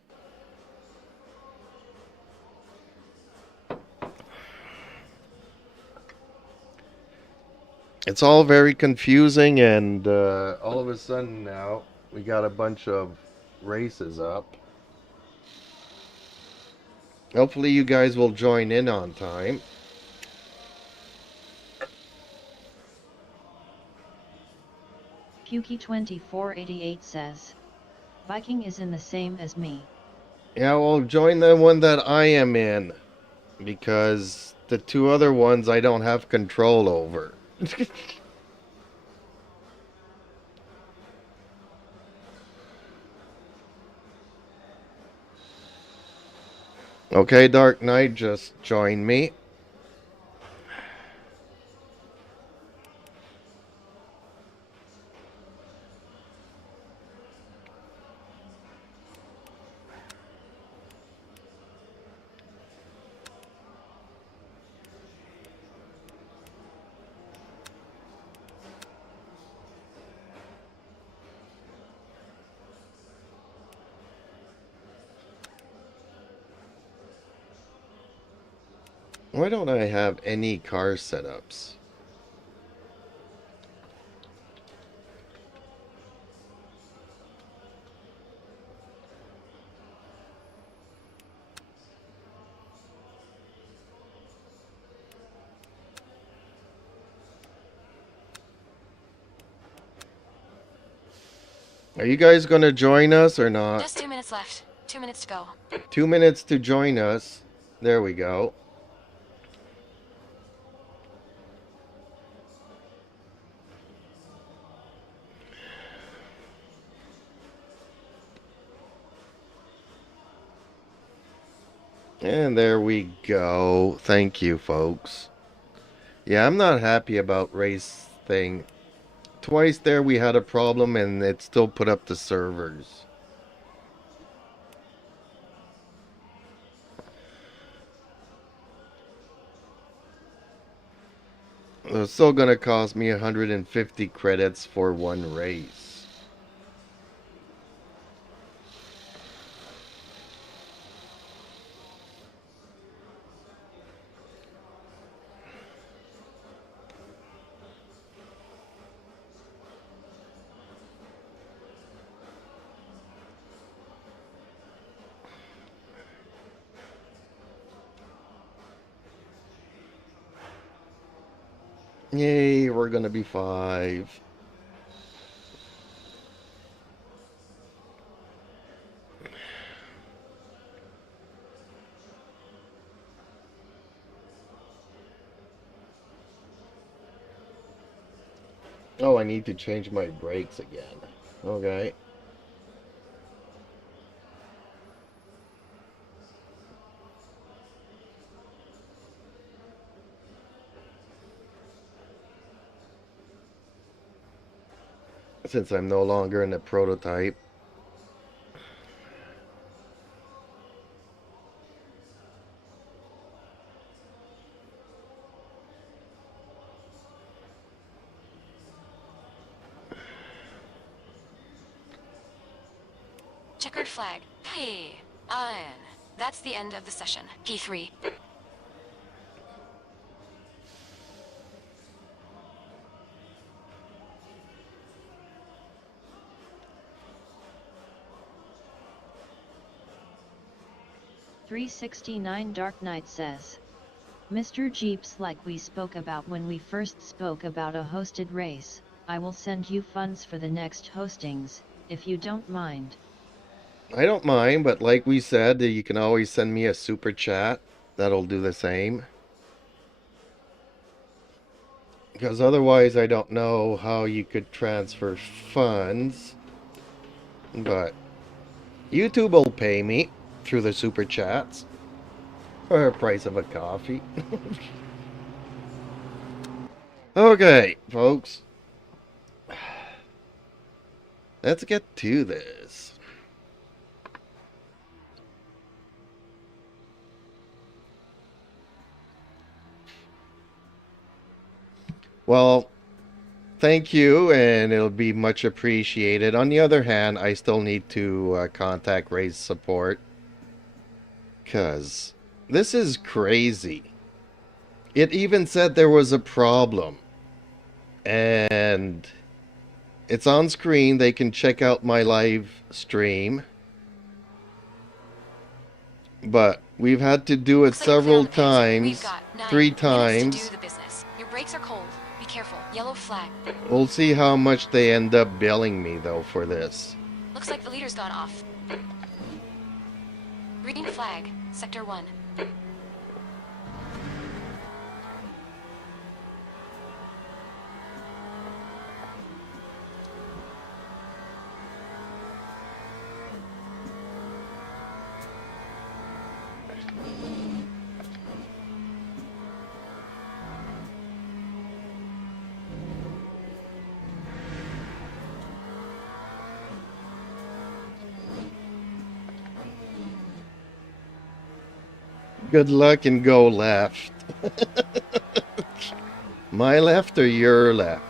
it's all very confusing, and all of a sudden now we got a bunch of races up. Hopefully you guys will join in on time. Pukey2488 says, Viking is in the same as me. Yeah, well, join the one that I am in, because the 2 other ones I don't have control over. Okay, Dark Knight, just join me. Why don't I have any car setups? Are you guys gonna join us or not? Just 2 minutes left. 2 minutes to go. 2 minutes to join us. There we go. And there we go. Thank you, folks. Yeah, I'm not happy about race thing. Twice there we had a problem and it still put up the servers. It's still gonna cost me 150 credits for one race. Yay, we're gonna be 5. Oh, I need to change my brakes again. Okay. Since I'm no longer in the prototype. Checkered flag. Hey, Ian. That's the end of the session. P3. .369 Dark Knight says, Mr. Jeeps, like we spoke about when we first spoke about a hosted race, I will send you funds for the next hostings, if you don't mind. I don't mind, but like we said, you can always send me a super chat. That'll do the same. Because otherwise I don't know how you could transfer funds. But YouTube will pay me through the super chats for the price of a coffee. Okay, folks. Let's get to this. Well, thank you, and it'll be much appreciated. On the other hand, I still need to contact Ray's support. Because this is crazy. It even said there was a problem. And it's on screen. They can check out my live stream. But we've had to do it Looks like we several found the pit. We've times. got 9 3 minutes times. to do the business. Your brakes are cold. Be careful. Yellow flag. We'll see how much they end up billing me, though, for this. Looks like the leader's gone off. Green flag. Sector 1. Good luck and go left. My left or your left?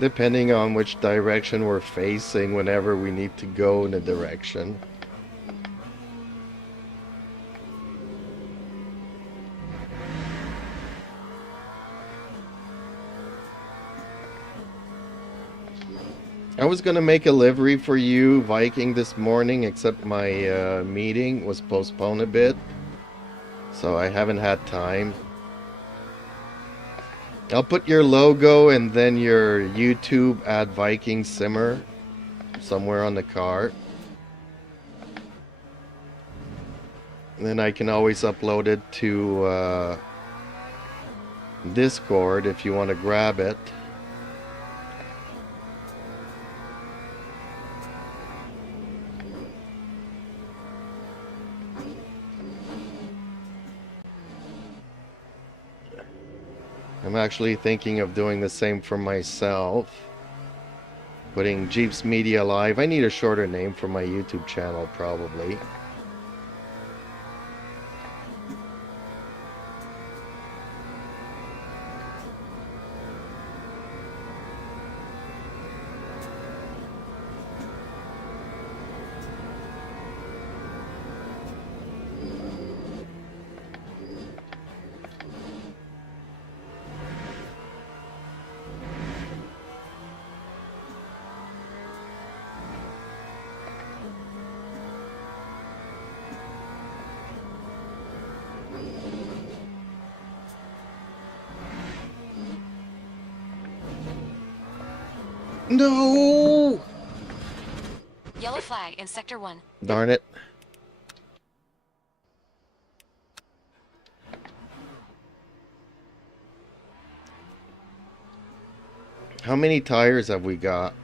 Depending on which direction we're facing whenever we need to go in a direction. I was going to make a livery for you, Viking, this morning, except my meeting was postponed a bit. So I haven't had time. I'll put your logo and then your YouTube at Viking Simmer somewhere on the car. And then I can always upload it to Discord if you want to grab it. I'm actually thinking of doing the same for myself. Putting Jeeps Media Live. I need a shorter name for my YouTube channel, probably. No! Yellow flag in Sector 1. Darn it. How many tires have we got?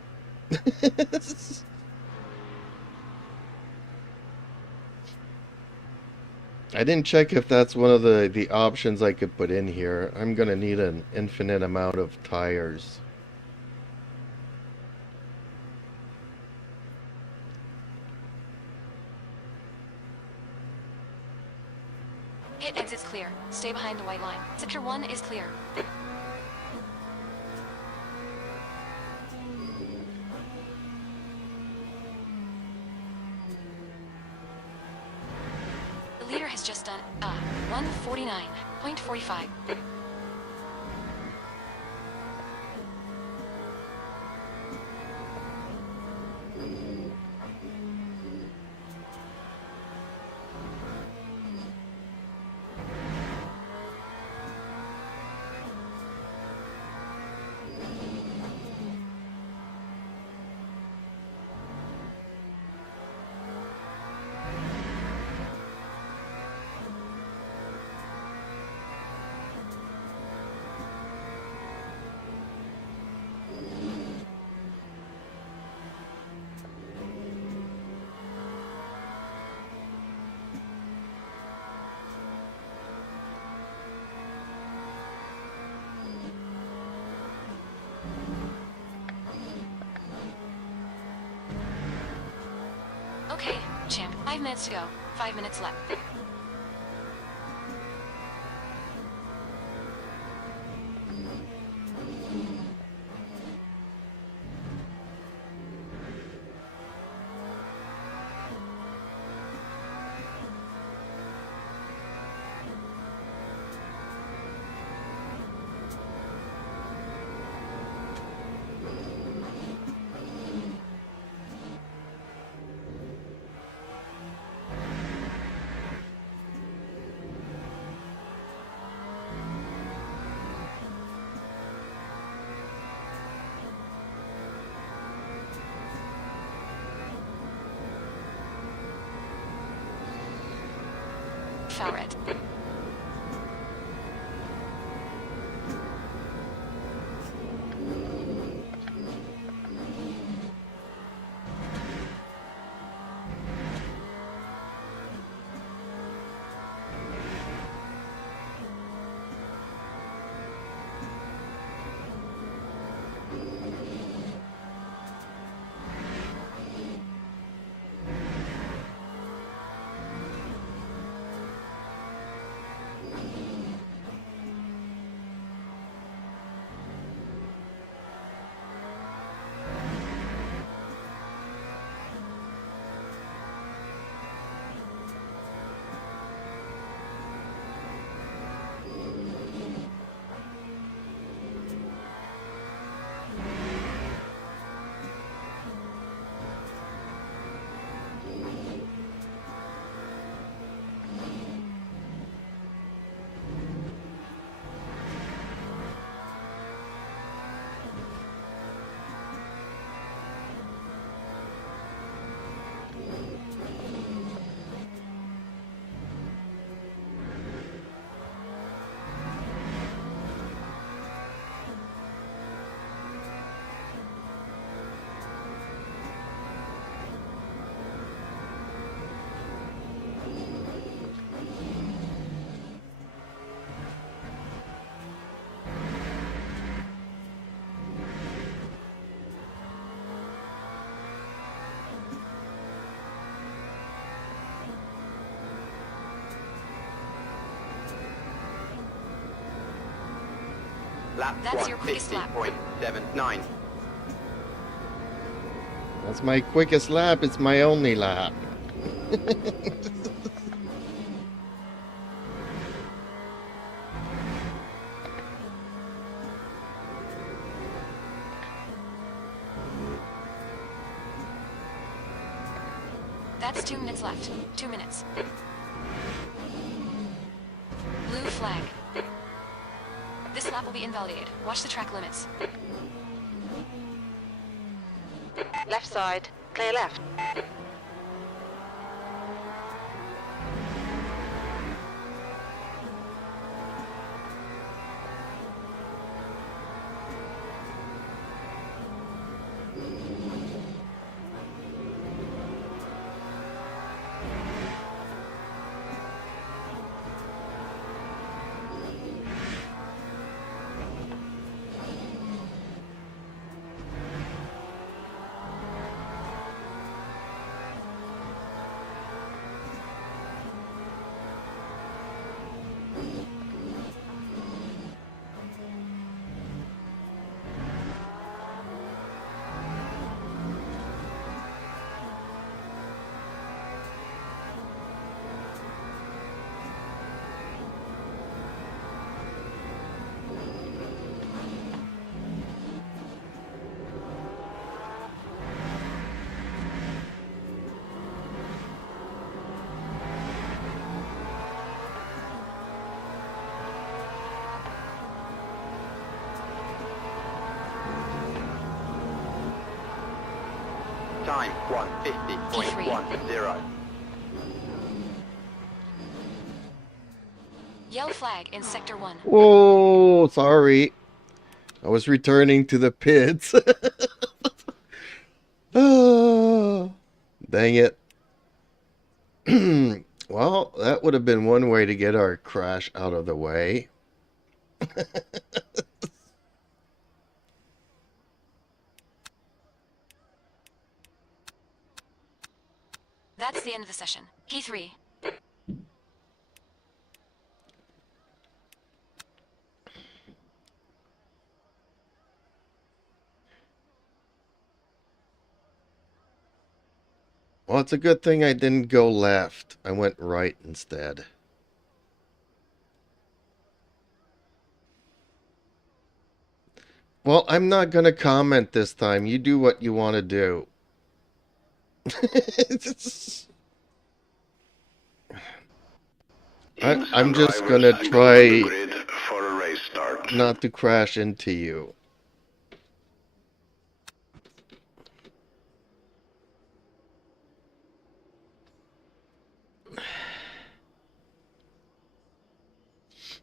I didn't check if that's one of the options I could put in here. I'm gonna need an infinite amount of tires. Pit exit's clear. Stay behind the white line. Sector 1 is clear. The leader has just done 149.45. champ. 5 minutes to go. 5 minutes left. Foul red. Lap That's your quickest lap. 150.79. That's my quickest lap. It's my only lap. That's 2 minutes left. 2 minutes. Blue flag. This lap will be invalidated. Watch the track limits. Left side. Clear left. Time 150.10. Yellow flag in Sector 1. Whoa, sorry. I was returning to the pits. Oh, dang it. Well, that would have been one way to get our crash out of the way. That's the end of the session. Key 3. Well, it's a good thing I didn't go left. I went right instead. Well, I'm not going to comment this time. You do what you want to do. I'm just going to try for a race start. not to crash into you.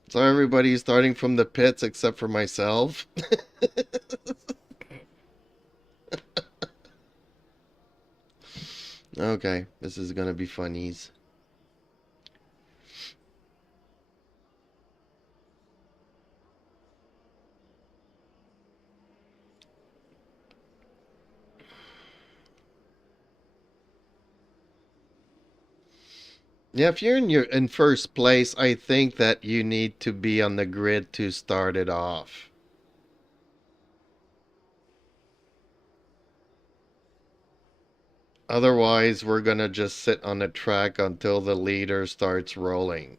So everybody's starting from the pits except for myself. Okay, this is gonna be funnies. Yeah, if you're in first place, I think that you need to be on the grid to start it off. Otherwise, we're gonna just sit on the track until the leader starts rolling.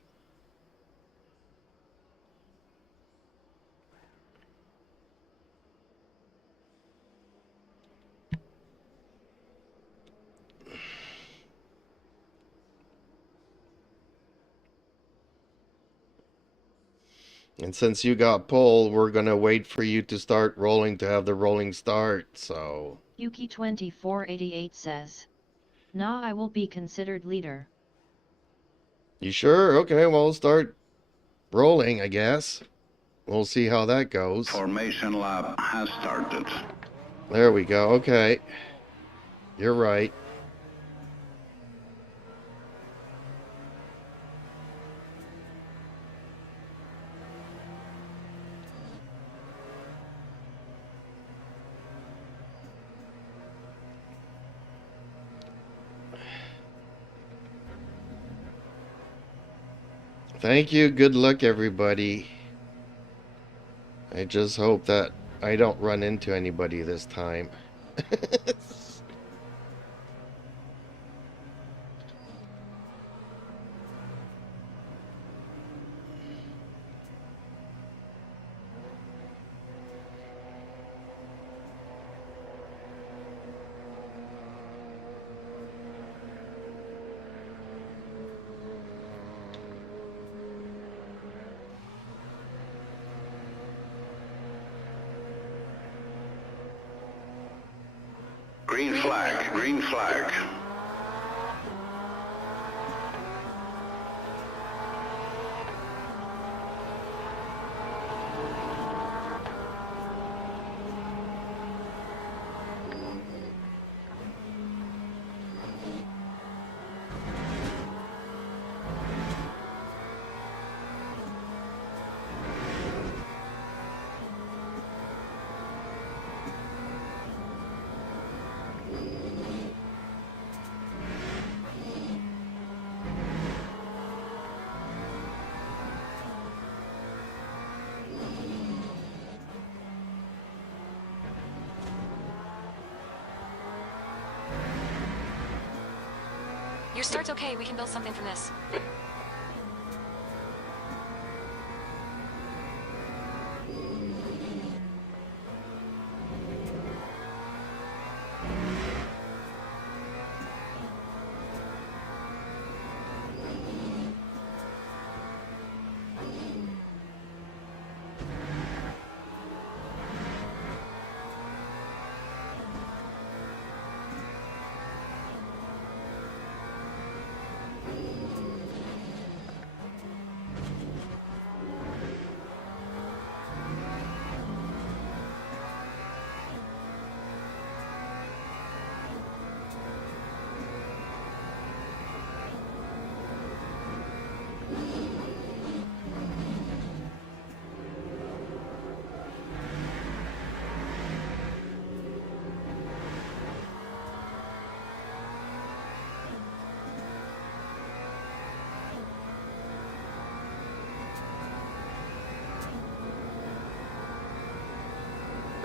And since you got pole, we're gonna wait for you to start rolling to have the rolling start, so... Yuki2488 says, "Nah, I will be considered leader." You sure? Okay, well, start rolling, I guess. We'll see how that goes. Formation lap has started. There we go, okay. You're right. Thank you. Good luck, everybody. I just hope that I don't run into anybody this time. Green flag, green flag. Your start's okay. We can build something from this.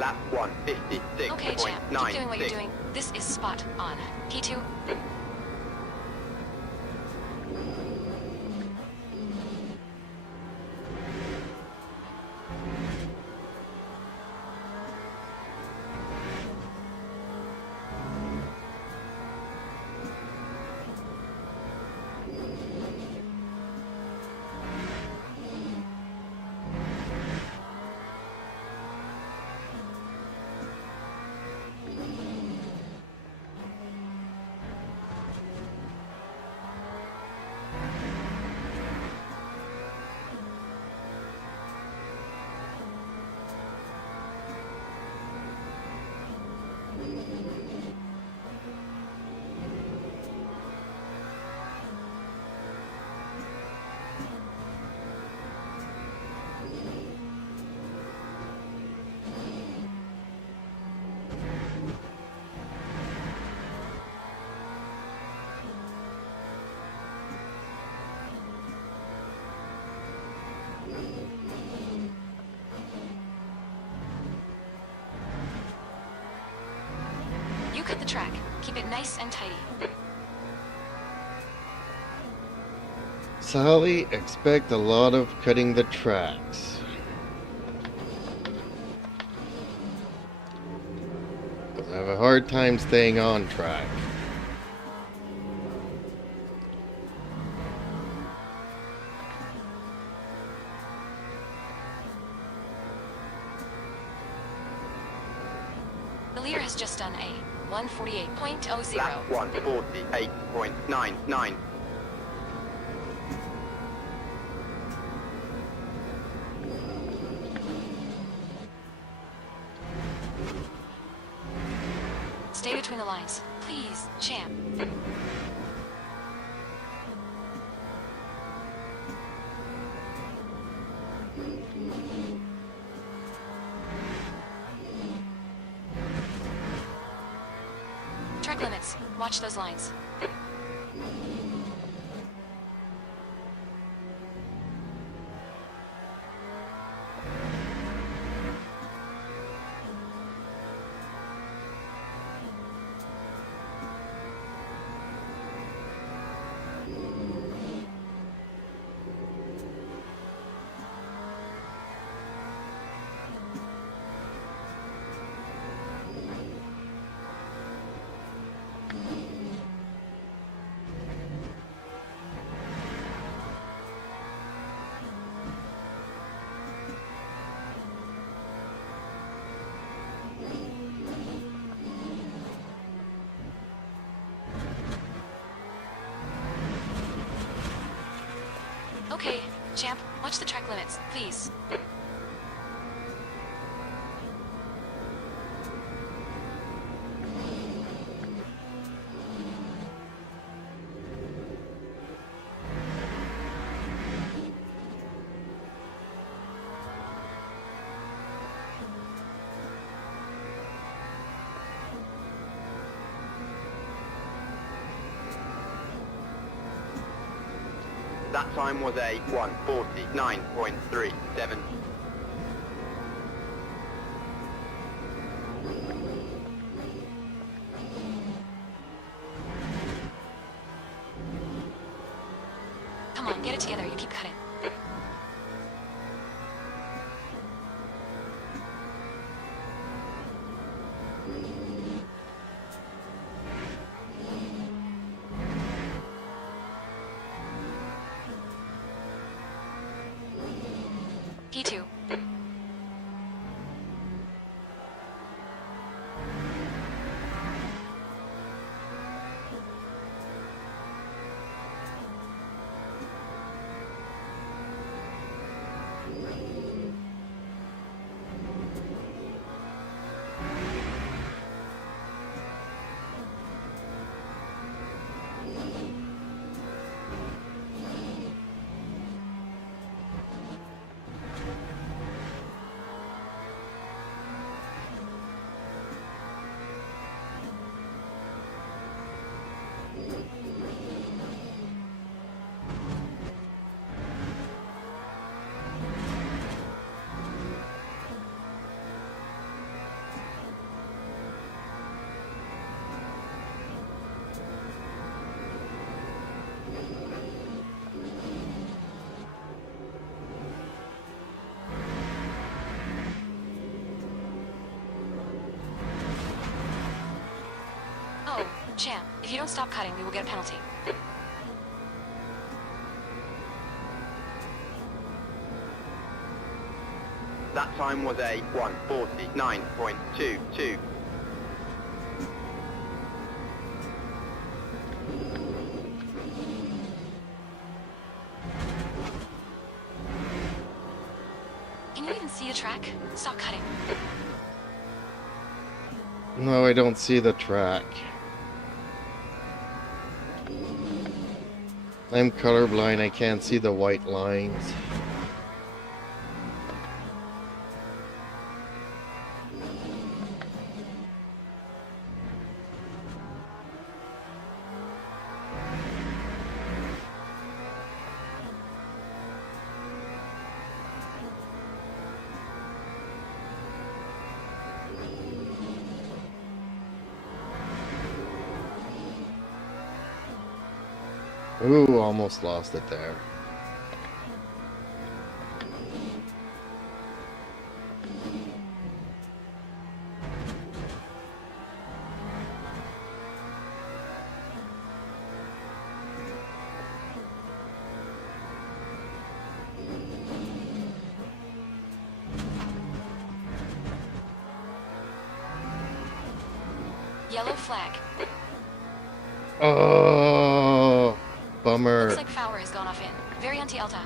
Lap 156.96. Okay, champ. Keep doing what you're doing. This is spot on. P2. You cut the track. Keep it nice and tidy. Sally, expect a lot of cutting the tracks. I have a hard time staying on track. The leader has just done a 148.00. Lap 148.99. Stay between the lines. Please, champ. Track limits. Watch those lines. Okay, champ, watch the track limits, please. That time was a 149.37. Come on, get it together, you keep cutting. P2. Champ, if you don't stop cutting, we will get a penalty. That time was a 1:49.22. Can you even see the track? Stop cutting. No, I don't see the track. I'm colorblind, I can't see the white lines. Ooh, almost lost it there. Yellow flag. Oh, bummer. Looks like Fowler has gone off in. Very anti-Elta.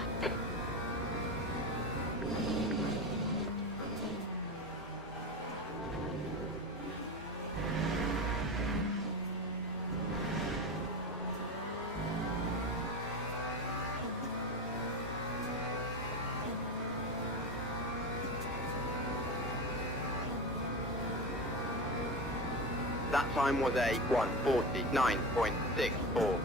That time was a 1:49.64.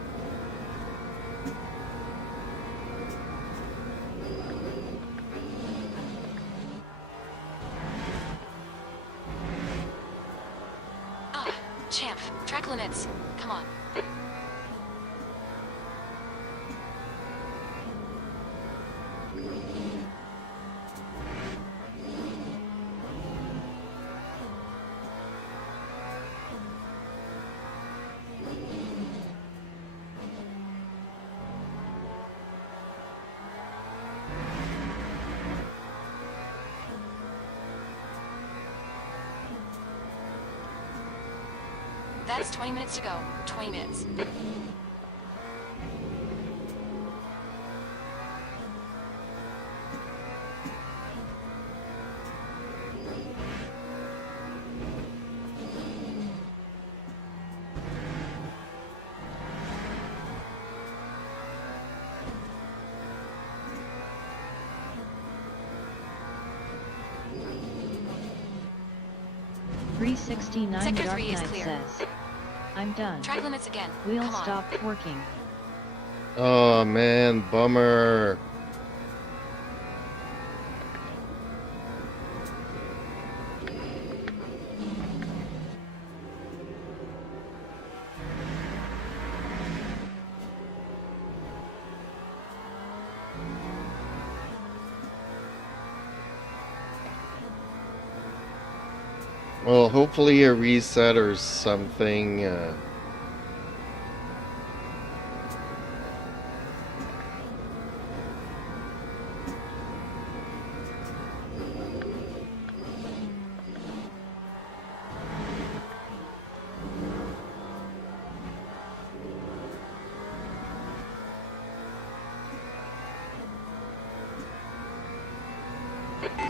Ah, Champ, track limits. Come on. That's 20 minutes to go. 20 minutes. .369 Sector Dark 3 is Knight clear. says, I'm done. Track limits again. Wheel Come on. stopped working. Oh man, bummer. Well, hopefully a reset or something.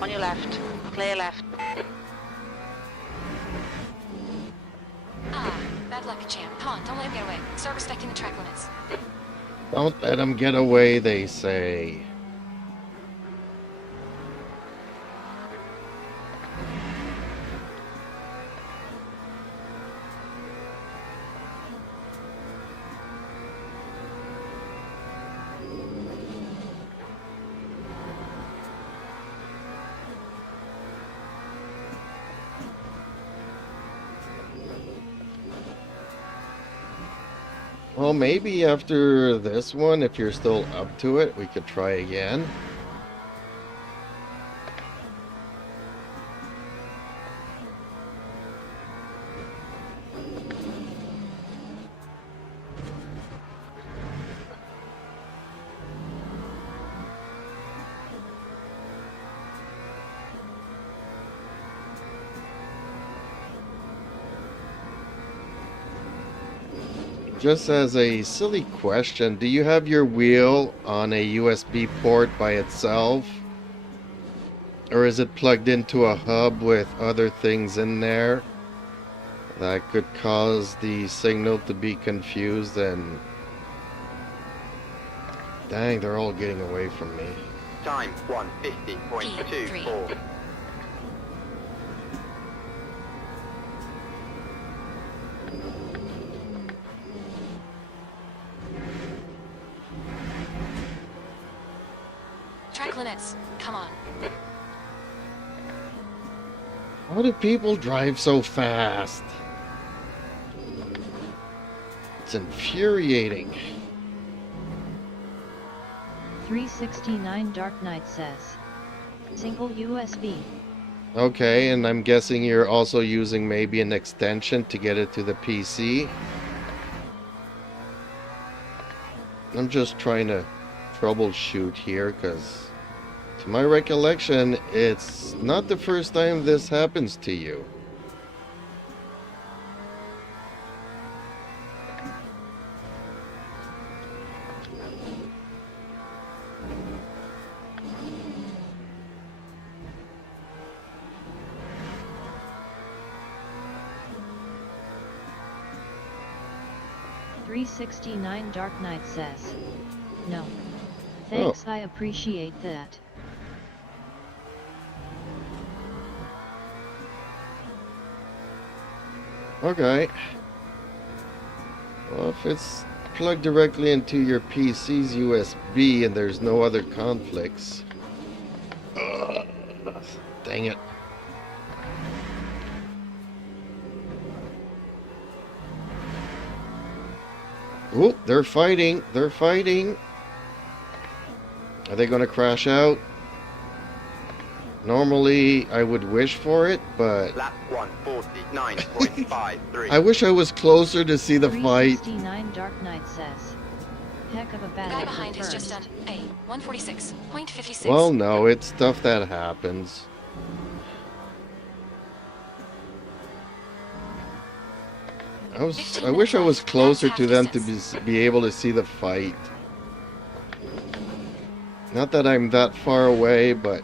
On your left. Clear left. Ah, bad luck, Champ. Come on, don't let him get away. Start respecting the track limits. Don't let them get away, they say. Well, maybe after this one, if you're still up to it, we could try again. Just as a silly question, do you have your wheel on a USB port by itself? Or is it plugged into a hub with other things in there that could cause the signal to be confused? And dang, they're all getting away from me. Time 150.24. Track limits. Come on. How do people drive so fast? It's infuriating. 369 Dark Knight says. Single USB. Okay, and I'm guessing you're also using maybe an extension to get it to the PC. I'm just trying to troubleshoot here, because to my recollection, it's not the first time this happens to you. .369 Dark Knight says. No. Thanks, I appreciate that. Okay. Well, if it's plugged directly into your PC's USB and there's no other conflicts. Ugh, dang it. Oh, they're fighting. They're fighting. Are they going to crash out? Normally, I would wish for it, but Lap 149.53. I wish I was closer to see the fight. 369 Dark Knight says. Heck of a The battle guy for behind has just first. done a 146.56. Well, no, it's stuff that happens. I wish I was closer to them to be able to see the fight. Not that I'm that far away, but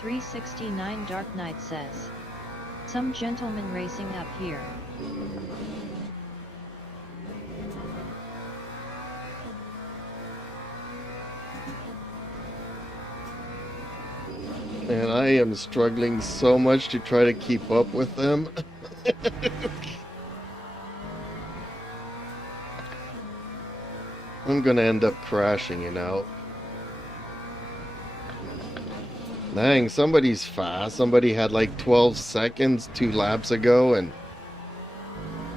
.369 Dark Knight says. Some gentleman racing up here. and I am struggling so much to try to keep up with them. I'm gonna end up crashing, you know. Dang, somebody's fast. Somebody had like 12 seconds 2 laps ago, and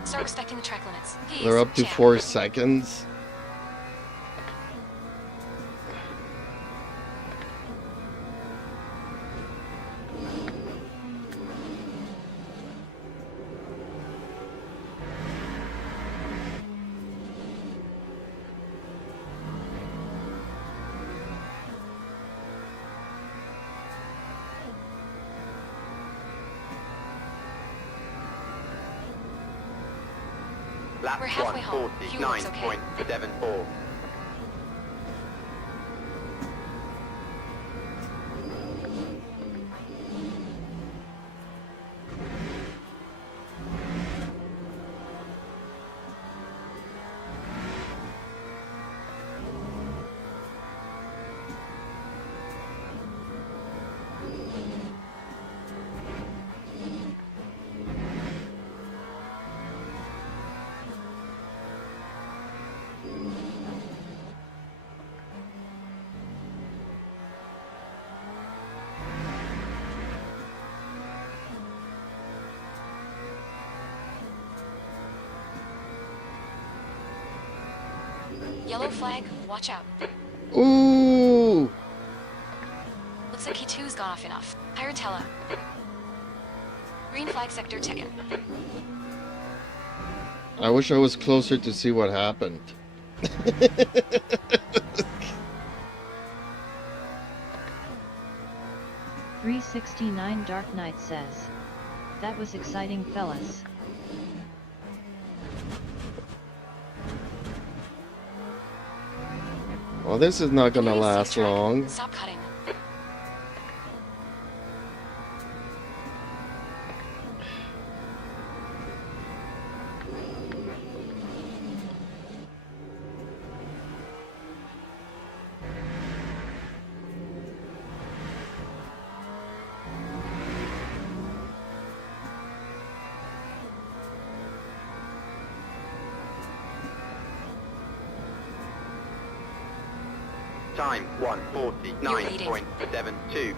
Start respecting the track limits. He they're is up to champ. 4 seconds. Lap We're halfway home. You looks okay. 149.74. Yellow flag, watch out. Ooh! Looks like K2's gone off enough. Pyratella. Green flag sector taken. I wish I was closer to see what happened. 369 Dark Knight says, "That was exciting, fellas." Well, this is not gonna Can you see last track? long. Stop cutting. Time 1:49.72.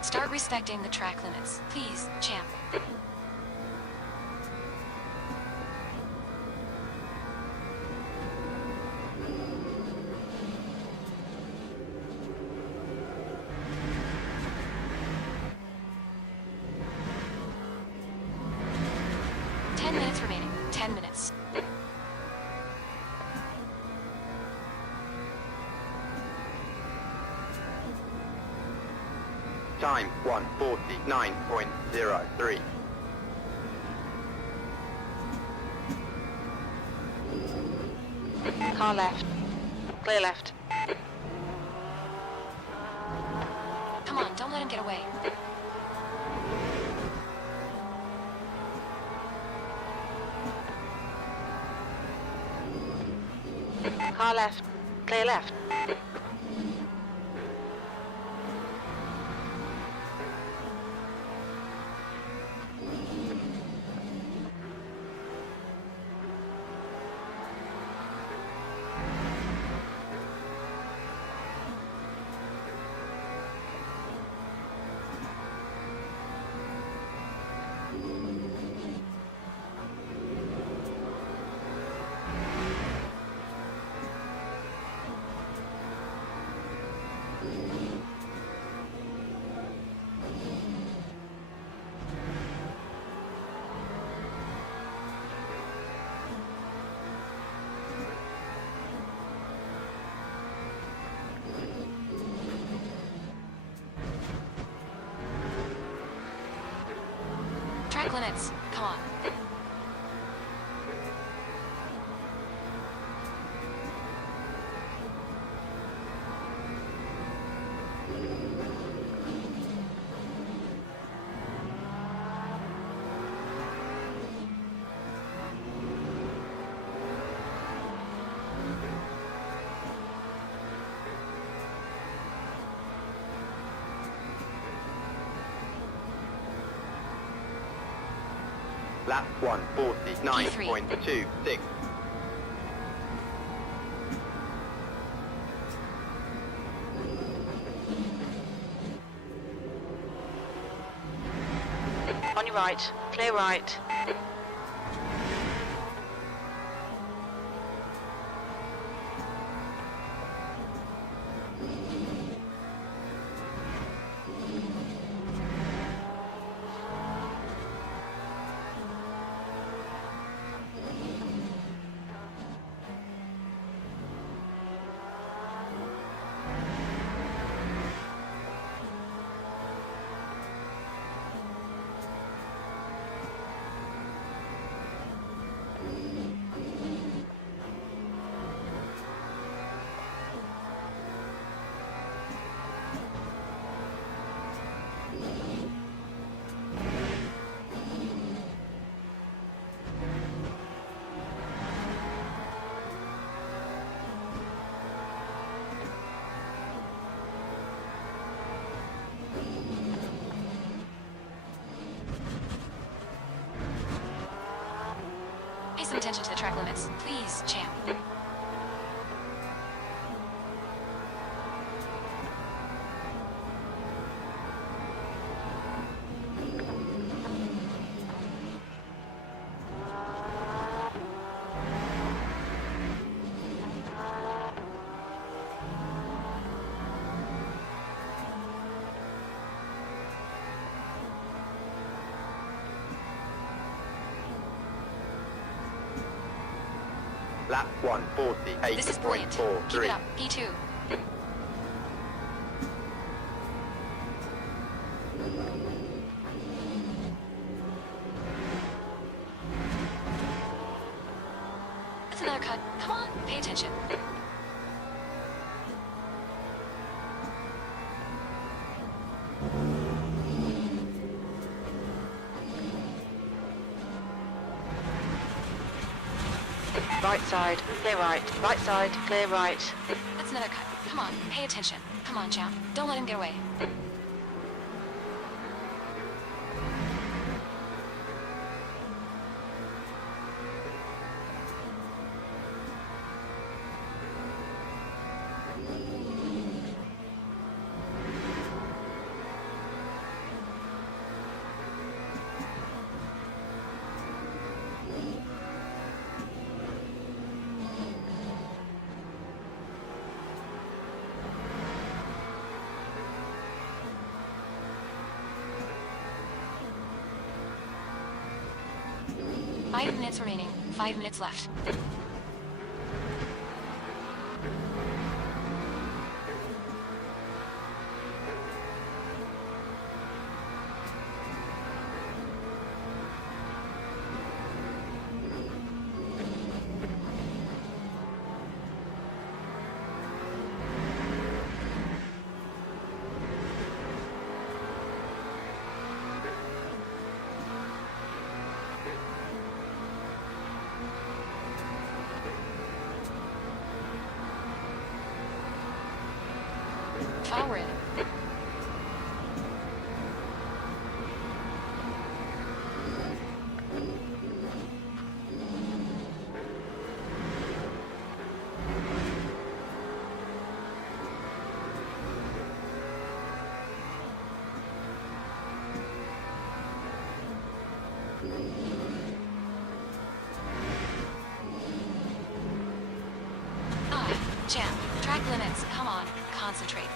Start respecting the track limits, please, champ. Ten minutes remaining. 10 minutes. Time 1:49.03. Car left. Clear left. Come on, don't let him get away. Car left. Clear left. Track limits, come on. Lap 1:49.26. On your right. Clear right. attention to the track limits. Please, champ. Lap 140, This is brilliant. Keep it up. P2. That's another cut. Come on, pay attention. Right side, clear right. Right side, clear right. That's another cut. Come on, pay attention. Come on, champ. Don't let him get away. Five minutes remaining. 5 minutes left. Forward. Champ, track limits. Come on, concentrate.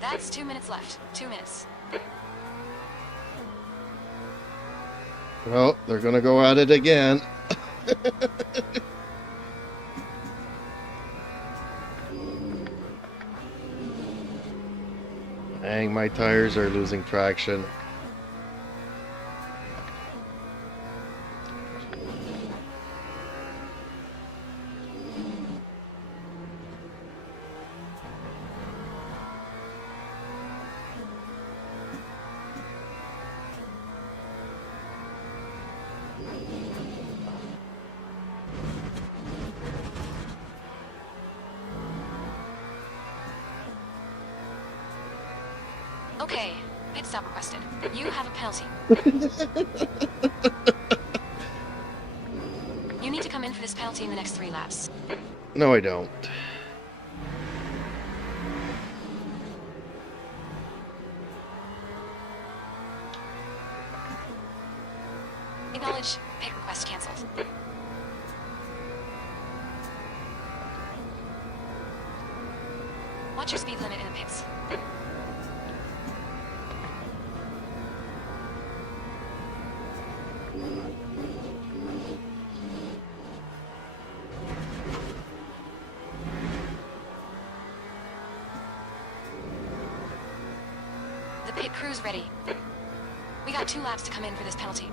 That's 2 minutes left. 2 minutes. Well, they're gonna go at it again. Dang, my tires are losing traction. Okay, pit stop requested. You have a penalty. You need to come in for this penalty in the next 3 laps. No, I don't. Acknowledge. Pit request cancelled. Watch your speed limit in the pits. The pit crew's ready. We got 2 laps to come in for this penalty.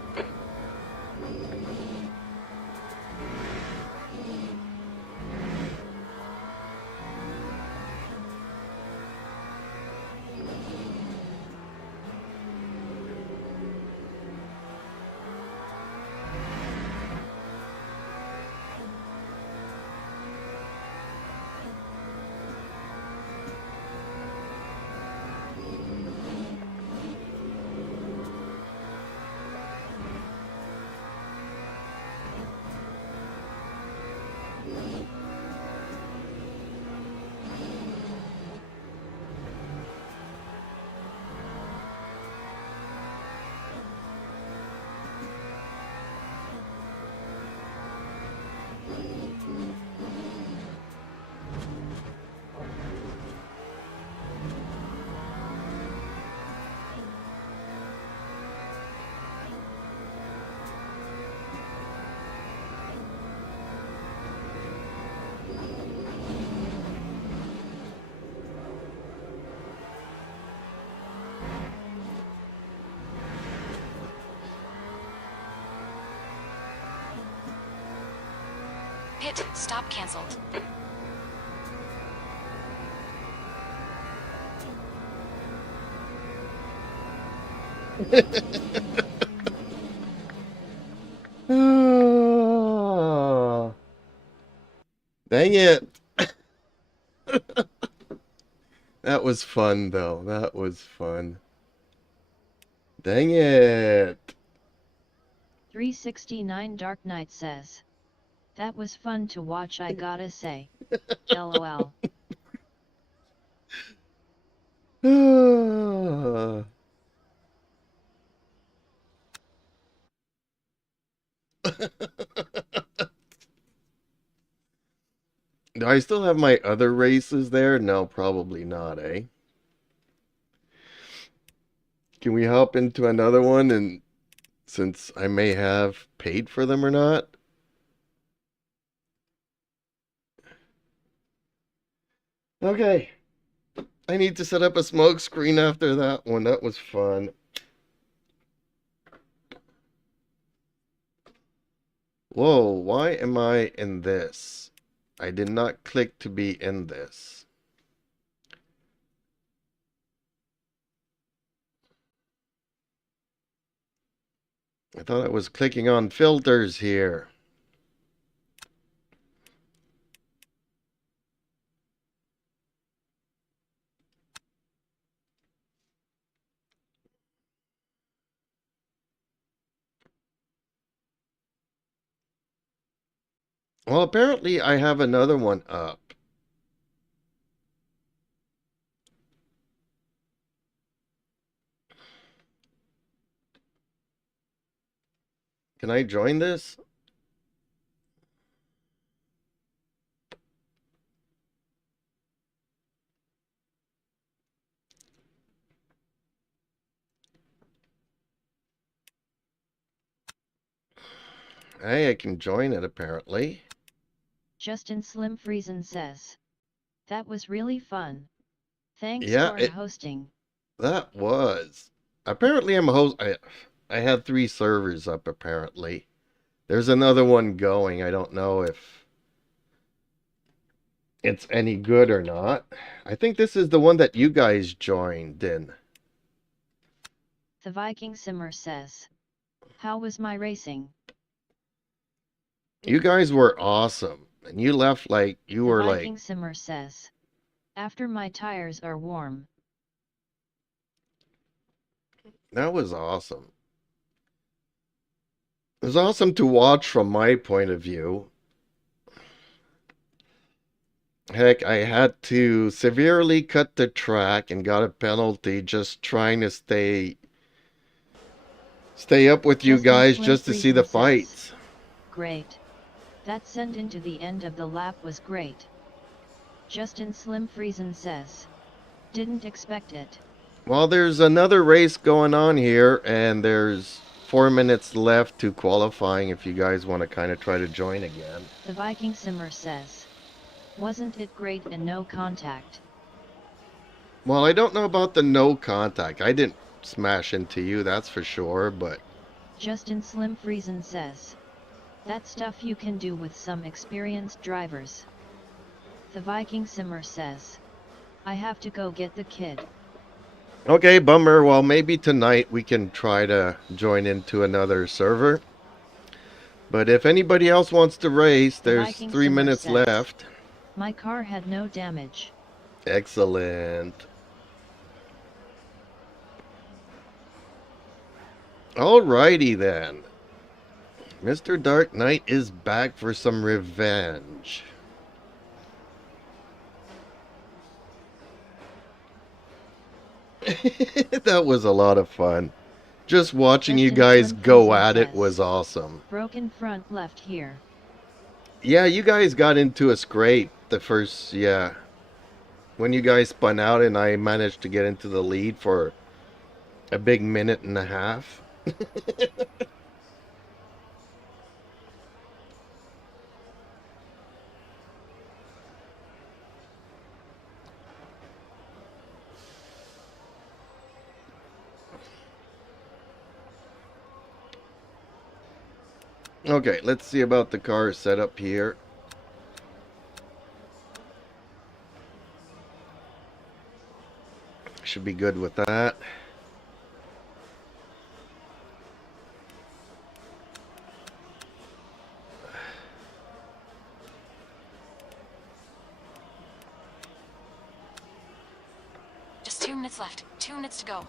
Pit stop cancelled. Ah, dang it. That was fun, though. That was fun. Dang it. 369 Dark Knight says. That was fun to watch, I gotta say. LOL. Ah. Do I still have my other races there? No, probably not, eh? Can we hop into another one, and since I may have paid for them or not? Okay. I need to set up a smoke screen after that one. That was fun. Whoa, why am I in this? I did not click to be in this. I thought I was clicking on filters here. Well, apparently I have another one up. Can I join this? Hey, I can join it apparently. Justin Slim Friesen says. That was really fun. Thanks Yeah, for hosting. That was. Apparently I'm a host. I had 3 servers up apparently. There's another one going. I don't know if it's any good or not. I think this is the one that you guys joined in. The Viking Simmer says, how was my racing? You guys were awesome. And you left like you The were Viking like Simmer says, after my tires are warm. that was awesome. It was awesome to watch from my point of view. Heck, I had to severely cut the track and got a penalty just trying to stay up with you Justin guys Slim just to see the Friesen says, fights. great. That send into the end of the lap was great. Justin Slim Friesen says, didn't expect it. Well, there's another race going on here, and there's 4 minutes left to qualifying if you guys want to kind of try to join again. The Viking Simmer says, wasn't it great and no contact? Well, I don't know about the no contact. I didn't smash into you, that's for sure, but... Justin Slim Friesen says, that stuff you can do with some experienced drivers. The Viking Simmer says, I have to go get the kid. Okay, bummer. Well, maybe tonight we can try to join into another server. But if anybody else wants to race, The there's Viking 3 Simmer minutes says, left. my car had no damage. Excellent. Alrighty then. Mr. Dark Knight is back for some revenge. That was a lot of fun. Just watching you Justin guys Slim go Friesen at it says, was awesome. broken front left here. Yeah, you guys got into a scrape the first, yeah. When you guys spun out and I managed to get into the lead for a big minute and a half. Okay, let's see about the car setup here. Should be good with that. Just 2 minutes left. 2 minutes to go.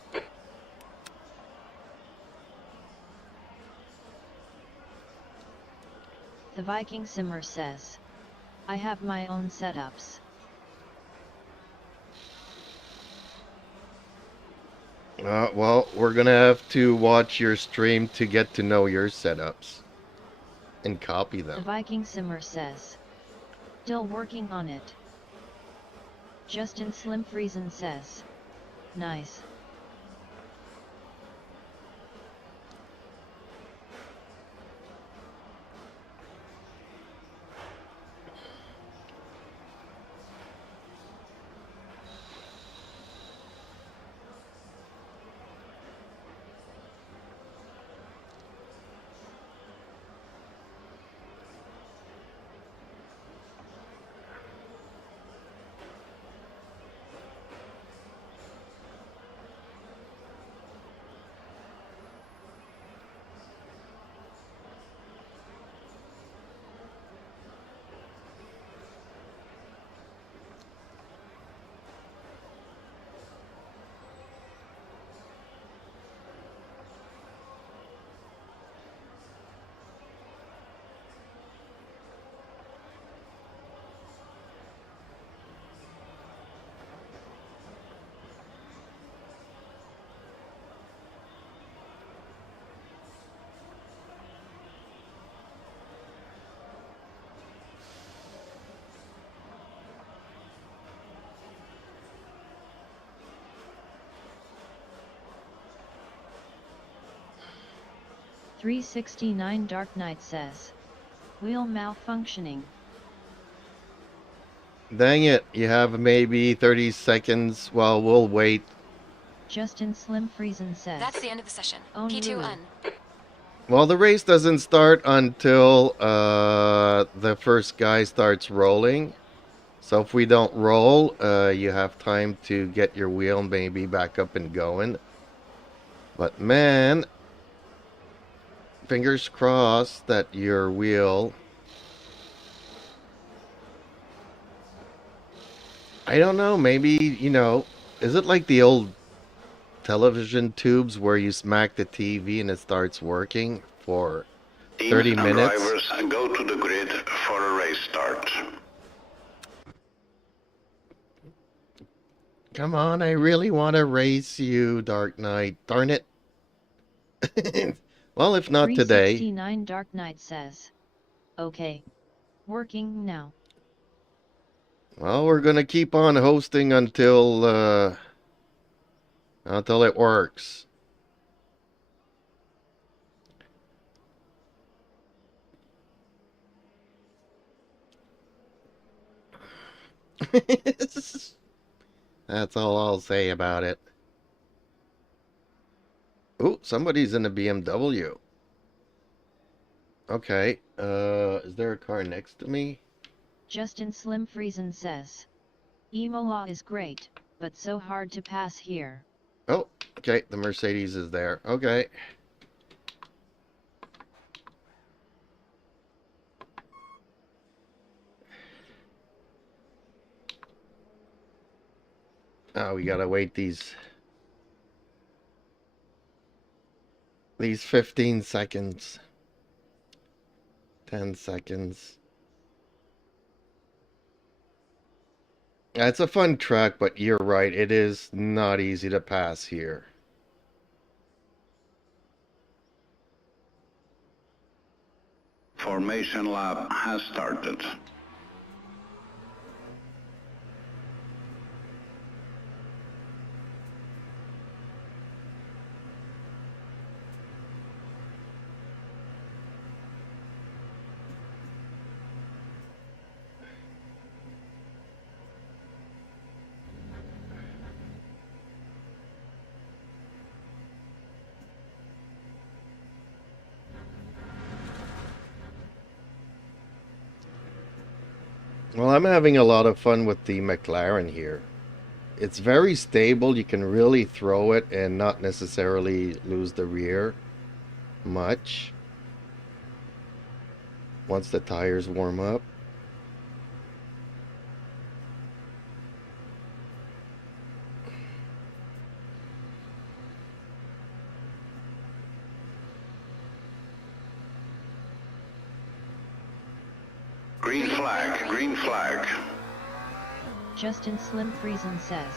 The Viking Simmer says, I have my own setups. Well, we're gonna have to watch your stream to get to know your setups and copy The them. Viking Simmer says, still working on it. Justin Slim Friesen says, nice. $369 Dark Knight says, wheel malfunctioning. Dang it, you have maybe 30 seconds. Well, we'll wait Justin Slim Friesen says. That's the end of the session. Oh, P2 no. un. Well, the race doesn't start until the first guy starts rolling. So if we don't roll, you have time to get your wheel maybe back up and going. But man, fingers crossed that your wheel... I don't know, maybe, you know, is it like the old television tubes where you smack the TV and it starts working for 30 Teams and minutes? drivers go to the grid for a race start. Come on, I really want to race you, Dark Knight. Darn it. Well, if not today. 369 Dark Knight says. Okay. Working now. Well, we're gonna keep on hosting until it works. That's all I'll say about it. Oh, somebody's in a BMW. Okay, is there a car next to me? Justin Slim Friesen says. Imola is great, but so hard to pass here. Oh, okay, the Mercedes is there. Okay. Oh, we gotta wait these 15 seconds. 10 seconds. Yeah, it's a fun track, but you're right, it is not easy to pass here. Formation lap has started. Well, I'm having a lot of fun with the McLaren here. It's very stable. You can really throw it and not necessarily lose the rear much once the tires warm up. Green flag, green flag. Justin Slim Friesen says.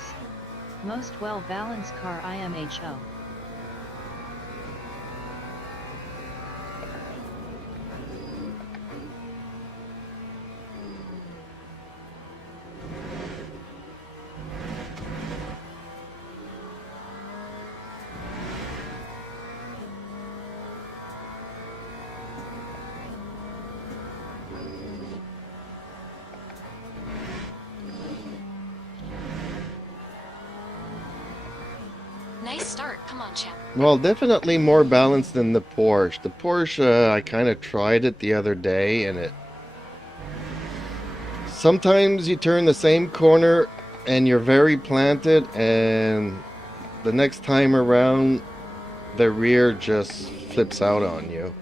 Most well-balanced car IMHO. Nice start. Come on, champ. Well, definitely more balanced than the Porsche. The Porsche, I kind of tried it the other day, and it... Sometimes you turn the same corner, and you're very planted, and the next time around, the rear just flips out on you.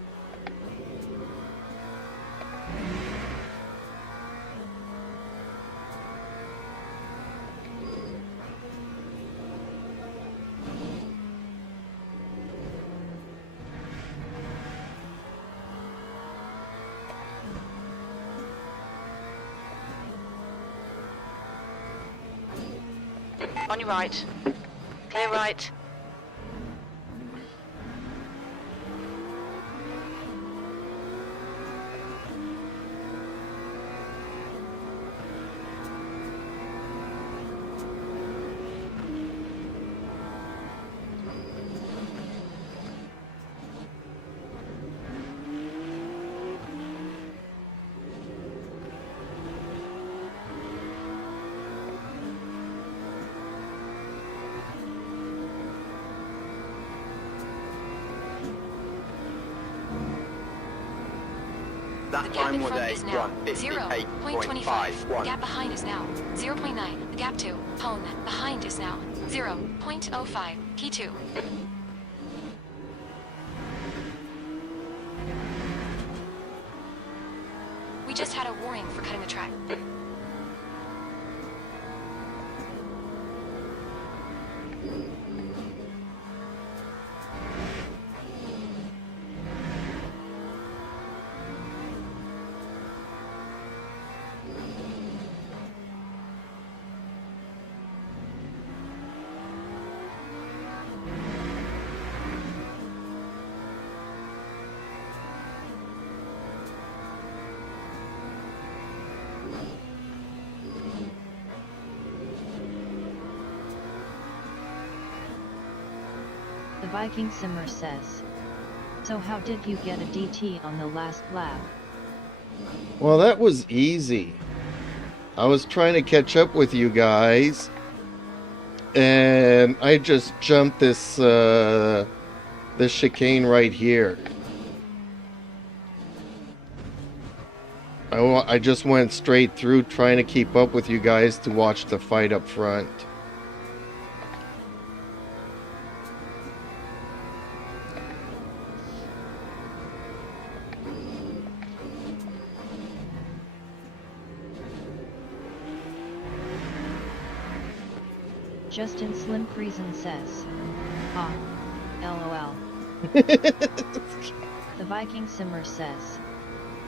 On your right. Clear right. That The gap time in was front a is now 1:58.51. 0.25. The gap behind is now 0.9. The gap 2. Hone. Behind is now 0.05. Key 2. We just had a warning for cutting the track. The Viking Simmer says. So how did you get a DT on the last lap? Well, that was easy. I was trying to catch up with you guys, and I just jumped this this chicane right here. I just went straight through trying to keep up with you guys to watch the fight up front. Justin Slim Friesen says. Ah. LOL. The Viking Simmer says.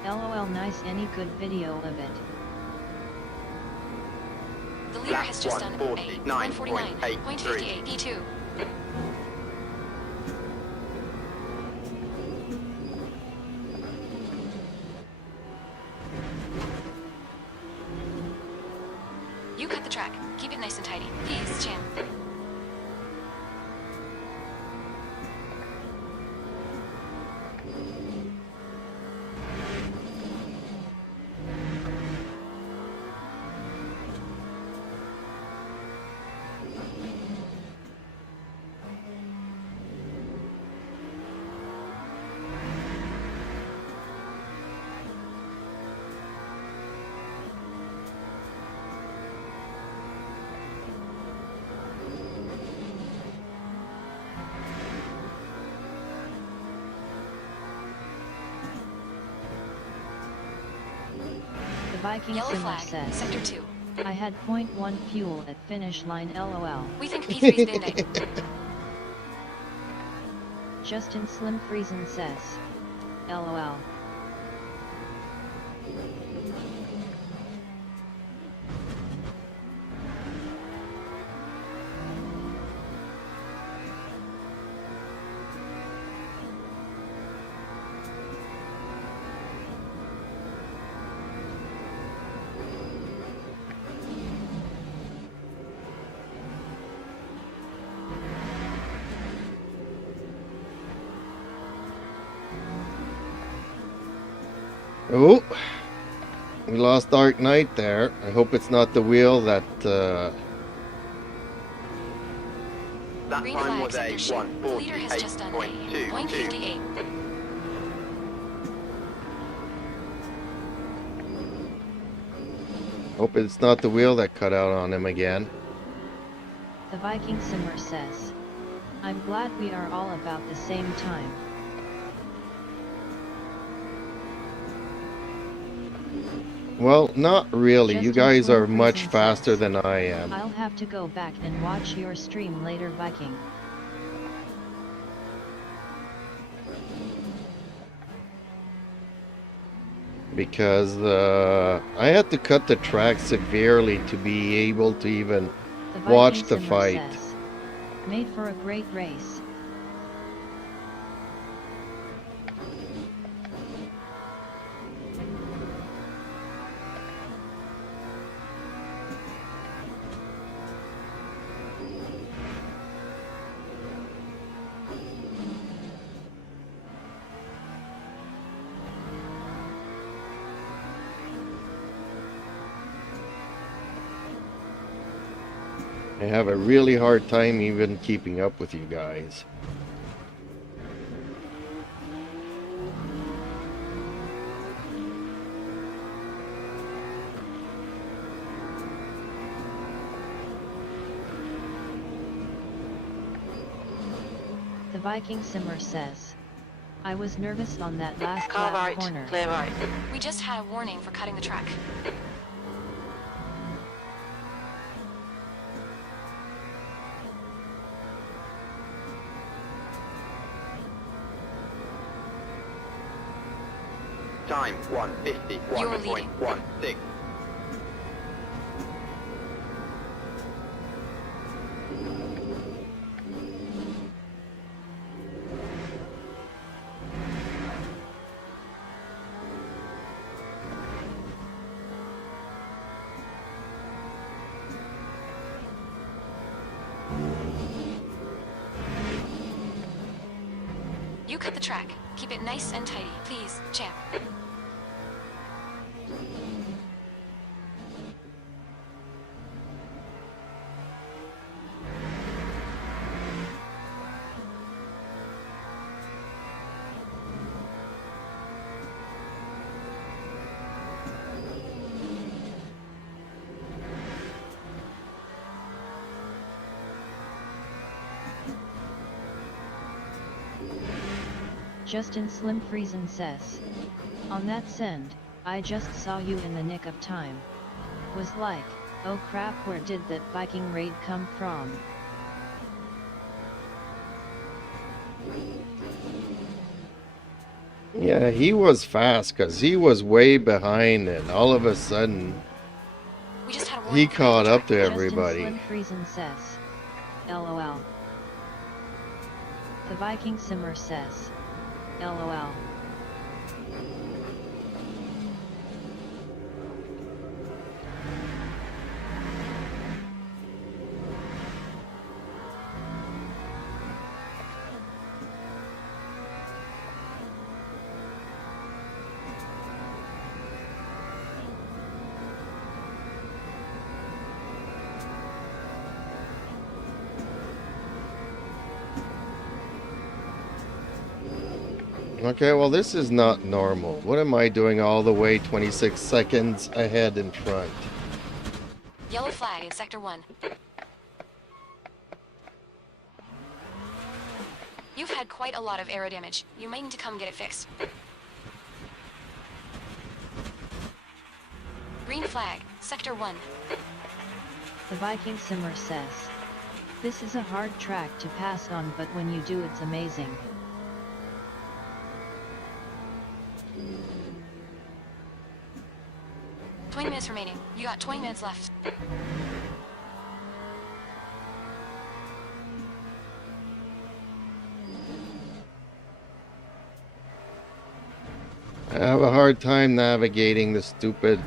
LOL, nice, any good video of it? The leader Lap has just done a 1:49.83. 149.58 P2. You cut the track. Keep it nice and tidy. Please, champ. The Viking Yellow Simmer flag. says. Sector 2. I had .1 fuel at finish line, LOL. We think P3's been there. Justin Slim Friesen says. LOL. Oh, we lost Dark Knight there. I hope it's not the wheel that That Green time flag, was a sector shift. The leader has just done a 1:48.22. 158. hope it's not the wheel that cut out on him again. The Viking Simmer says. I'm glad we are all about the same time. Well, not really. You Justin guys Slim are much Friesen faster says, than I am. I'll have to go back and watch your stream later, Viking. Because I had to cut the track severely to be able to even The watch Viking the Simmer fight. says, made for a great race. I have a really hard time even keeping up with you guys. Viking Simmer says, I was nervous on that last Car lap right, corner. clear right. We just had a warning for cutting the track. Time 1:51.16. You cut the track. Keep it nice and tidy, please, champ. Justin Slim Friesen says, on that send, I just saw you in the nick of time. Was like, oh crap, where did that Viking raid come from? Yeah, he was fast because he was way behind, and all of a sudden We just had a he warning for cutting caught the up track. to Justin everybody. Slim Friesen says, LOL. The Viking Simmer says, LOL. Okay, well, this is not normal. What am I doing all the way 26 seconds ahead in front? Yellow flag in Sector 1. You've had quite a lot of aero damage. You might need to come get it fixed. Green flag, Sector 1. The Viking Simmer says, this is a hard track to pass on, but when you do, it's amazing. "20 minutes remaining. You got 20 minutes left." I have a hard time navigating the stupid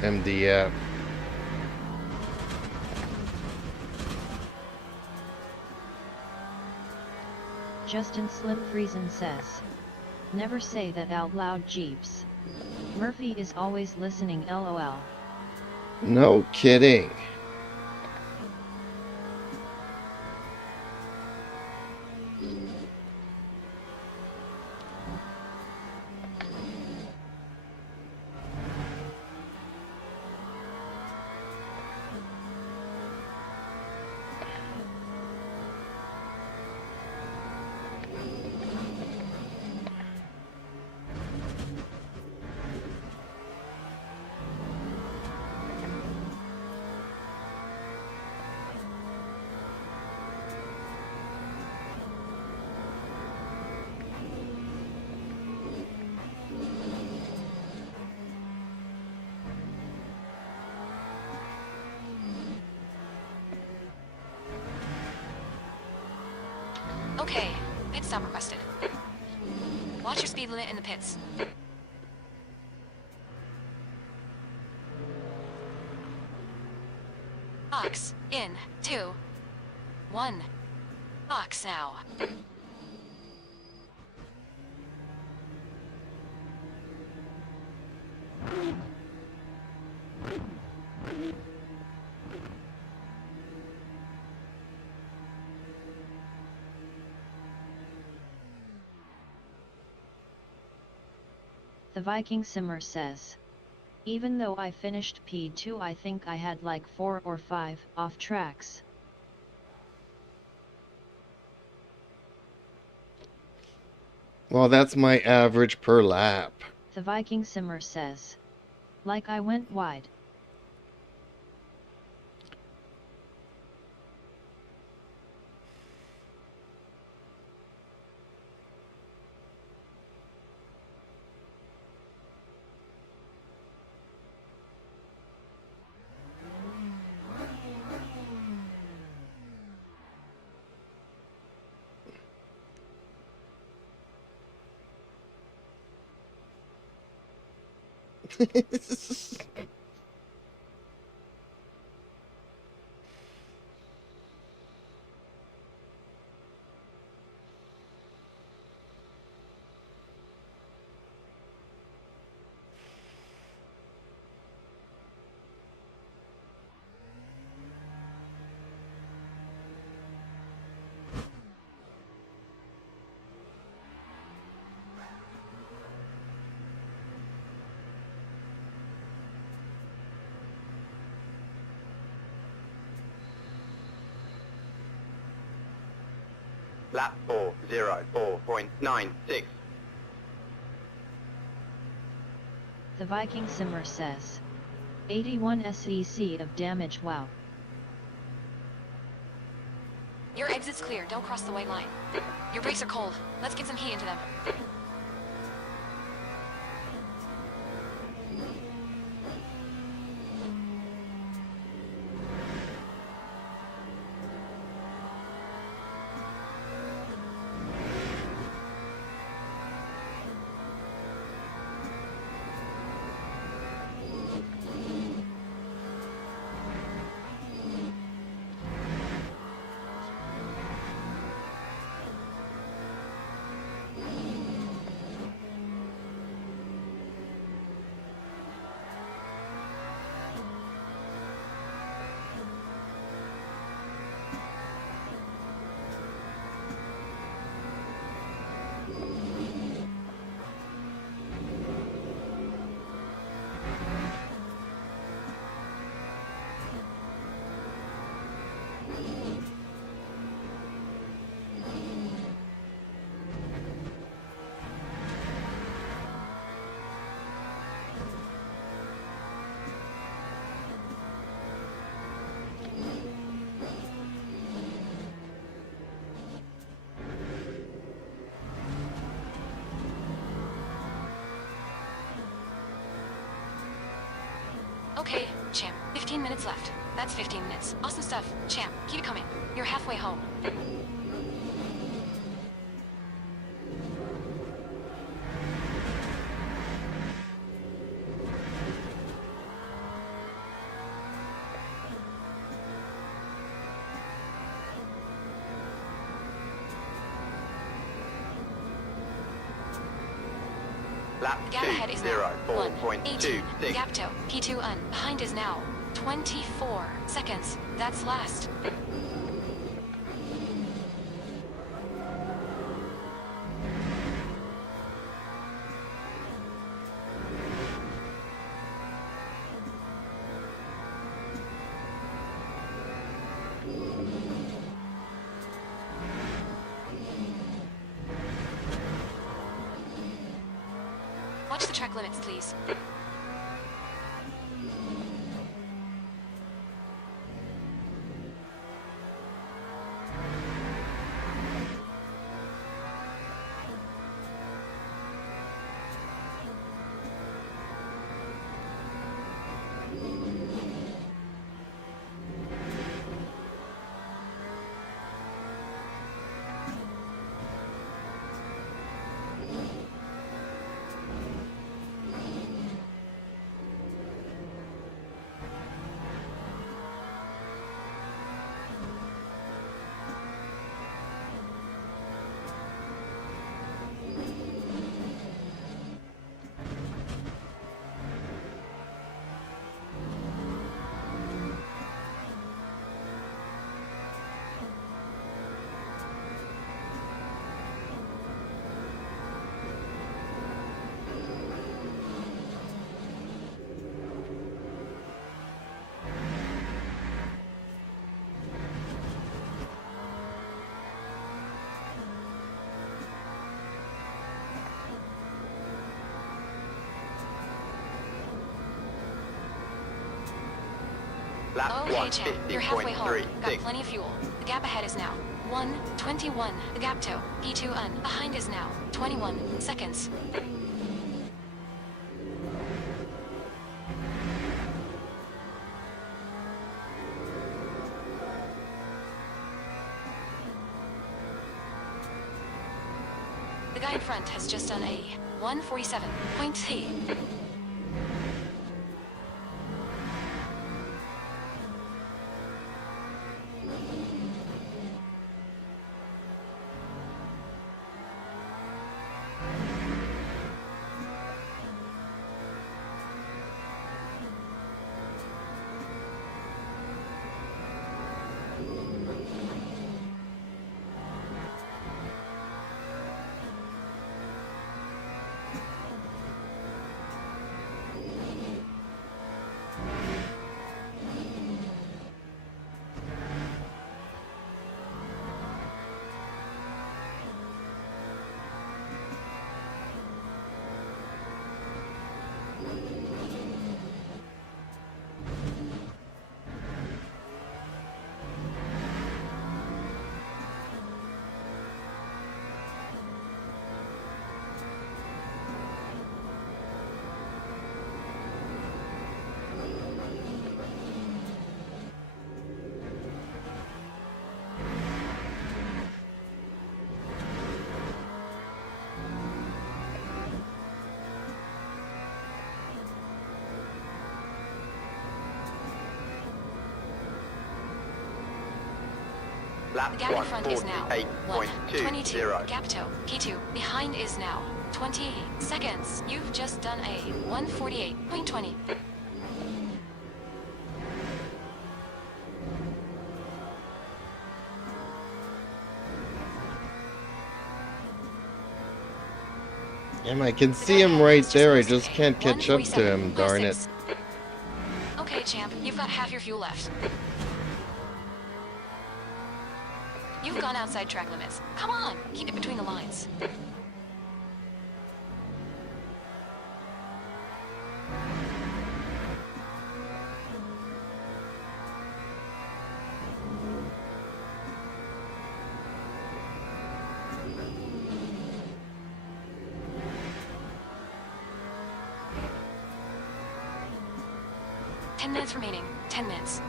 MDF. Justin Slim Friesen says, never say that out loud, Jeeps. Murphy is always listening, LOL. No kidding. Okay, pit stop requested. Watch your speed limit in the pits. Box, in, 2, 1. Box now. The Viking Simmer says, even though I finished P2, I think I had like 4 or 5 off tracks. Well, that's my average per lap. The Viking Simmer says. Like I went wide. Lap 4:04.96. The Viking Simmer says. 81 SEC of damage. Wow. Your exit's clear. Don't cross the white line. Your brakes are cold. Let's get some heat into them. Okay, champ. 15 minutes left. That's 15 minutes. Awesome stuff. Champ, keep it coming. You're halfway home. Lap Gap ahead is now 2:04.26. 1:18. Gap toe. P2 un. Behind is now 24 seconds. That's last. Watch the track limits, please. Lap Okay, champ. You're halfway home. 150.3. Got plenty of fuel. The gap ahead is now 1:21. The gap to P2 behind is now 21 seconds. The guy in front has just done a 1:47.8. The Lap gap in front is now 148.20. Gap to P2 behind is now 20 seconds. You've just done a 1:48.20. I can see him right there. I just can't catch up to him, darn it. Okay, champ, you've got half your fuel left. You've gone outside track limits. Come on, keep it between the lines. Minutes remaining. 10 minutes.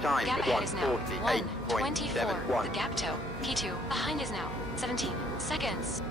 Time Gap ahead is now 1:24. 148.71. The gap to P2 behind is now 17 seconds.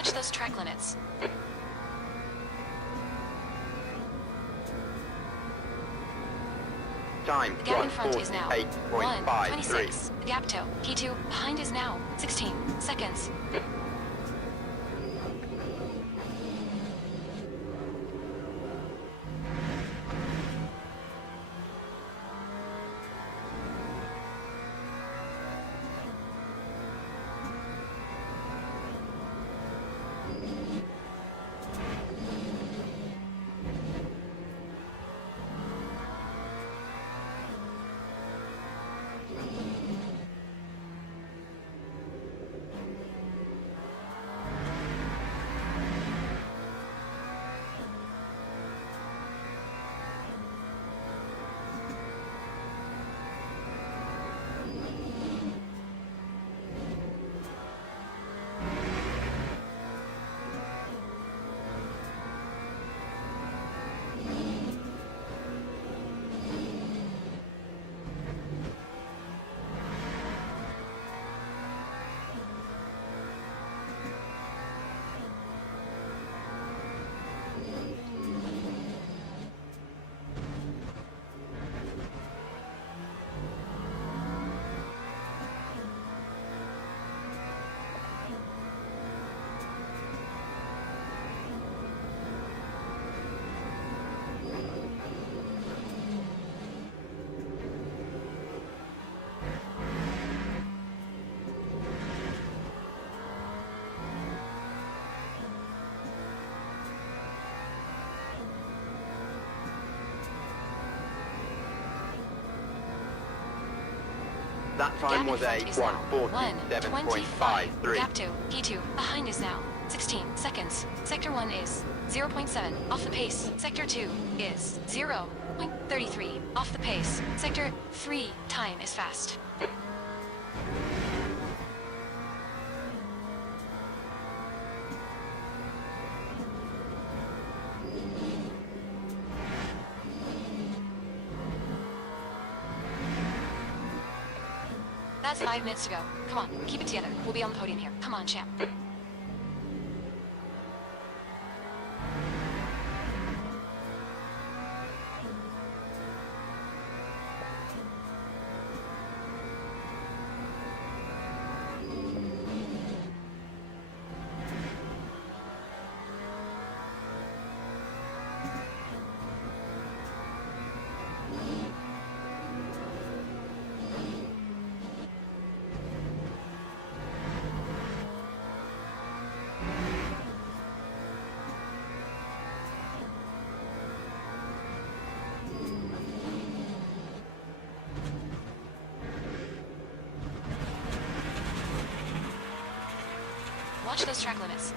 Watch those track limits. Time The gap in front is now 1:48.53. 1:26. The gap to P2 behind is now 16 seconds. That Gap time in was front a is now 1:25. 1:47.53. Gap to P2 behind is now 16 seconds. Sector 1 is 0.7 off the pace. Sector 2 is 0.33 off the pace. Sector 3 time is fast. That's 5 minutes to go. Come on, keep it together. We'll be on the podium here. Come on, champ. Watch those track limits.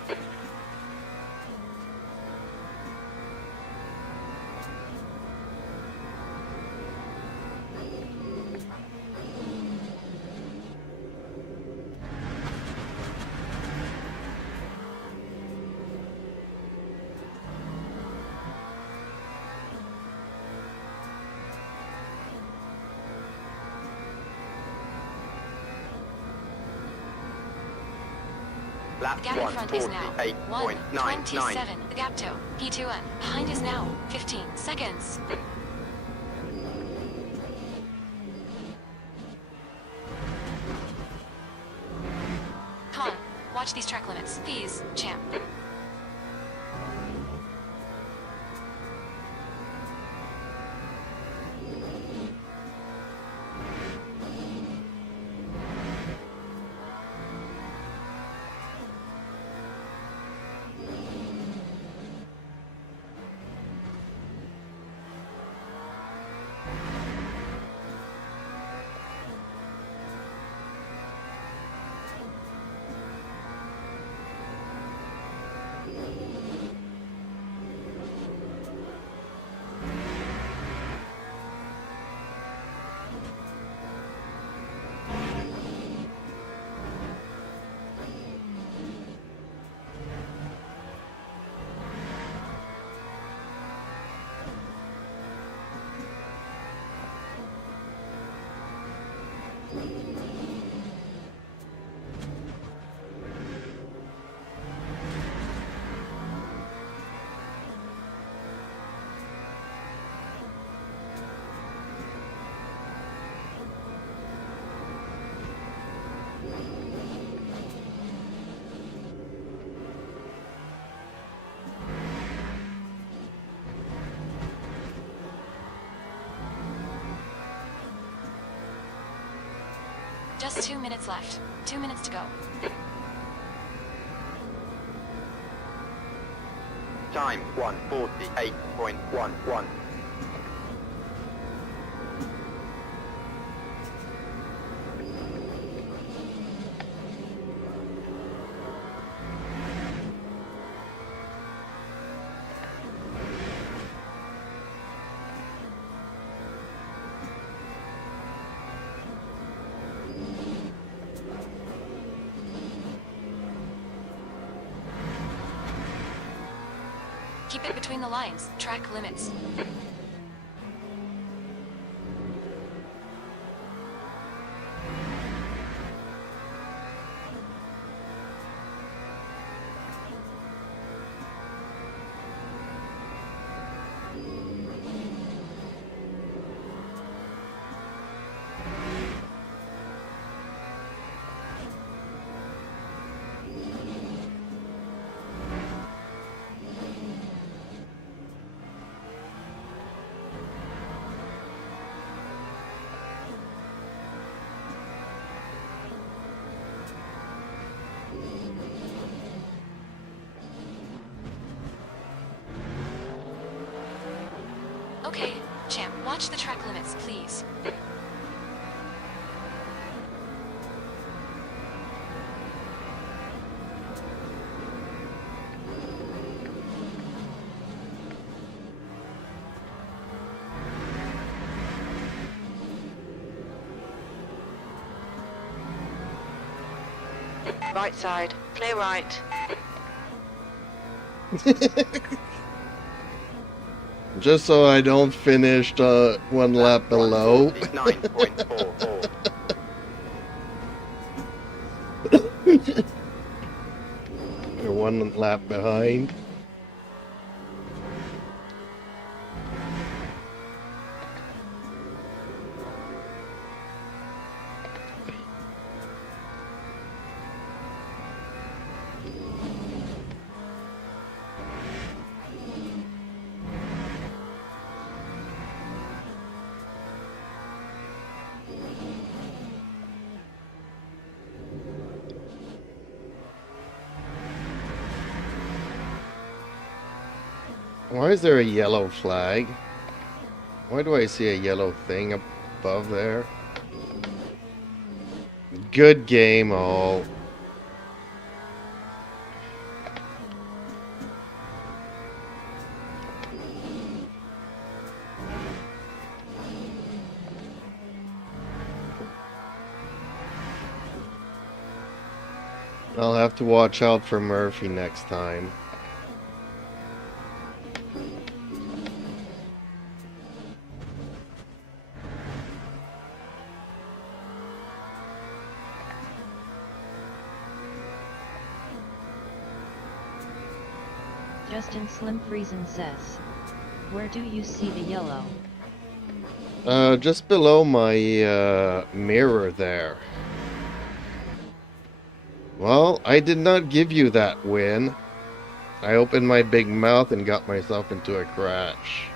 Lap The gap in front is now 1:48.99. 1:27. The gap to P2N behind is now 15 seconds. Come on, watch these track limits, please, champ. Just 2 minutes left. 2 minutes to go. Time 1:48.11. Keep it between the lines. Track limits. Okay, champ, watch the track limits, please. Right side. Clear right. Just so I don't finish one lap below. 1:49.44. Or one lap behind. Why is there a yellow flag? Why do I see a yellow thing above there? Good game, all. I'll have to watch out for Murphy next time. Justin Slim Friesen says, where do you see the yellow? Just below my mirror there. Well, I did not give you that win. I opened my big mouth and got myself into a crash.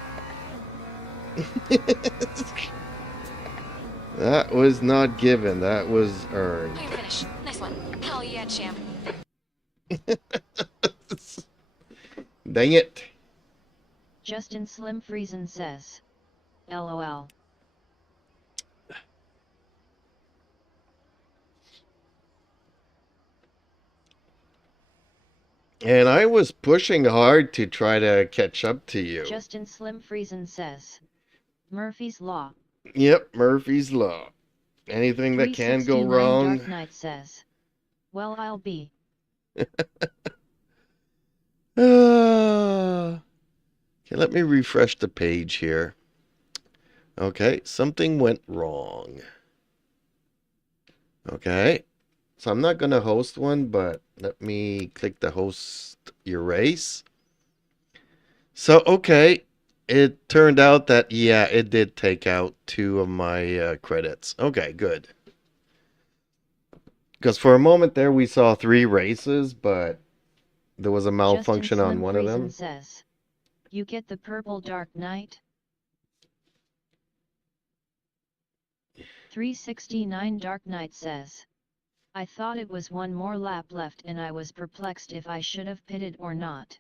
That was not given, that was earned. Clear finish. Nice one. Hell yeah, champ. Dang it. Justin Slim Friesen says, LOL. And I was pushing hard to try to catch up to you. Justin Slim Friesen says, Murphy's Law. Yep, Murphy's Law. Anything that can go 369 wrong. Dark Knight says, well, I'll be. Okay, let me refresh the page here. Okay, something went wrong. Okay, so I'm not going to host one, but let me click the host your race. So, okay, it turned out that, yeah, it did take out 2 of my credits. Okay, good. Because for a moment there we saw 3 races, but there was a malfunction on one of them. Says, you get the purple Dark Knight? 369 Dark Knight says, I thought it was one more lap left and I was perplexed if I should have pitted or not.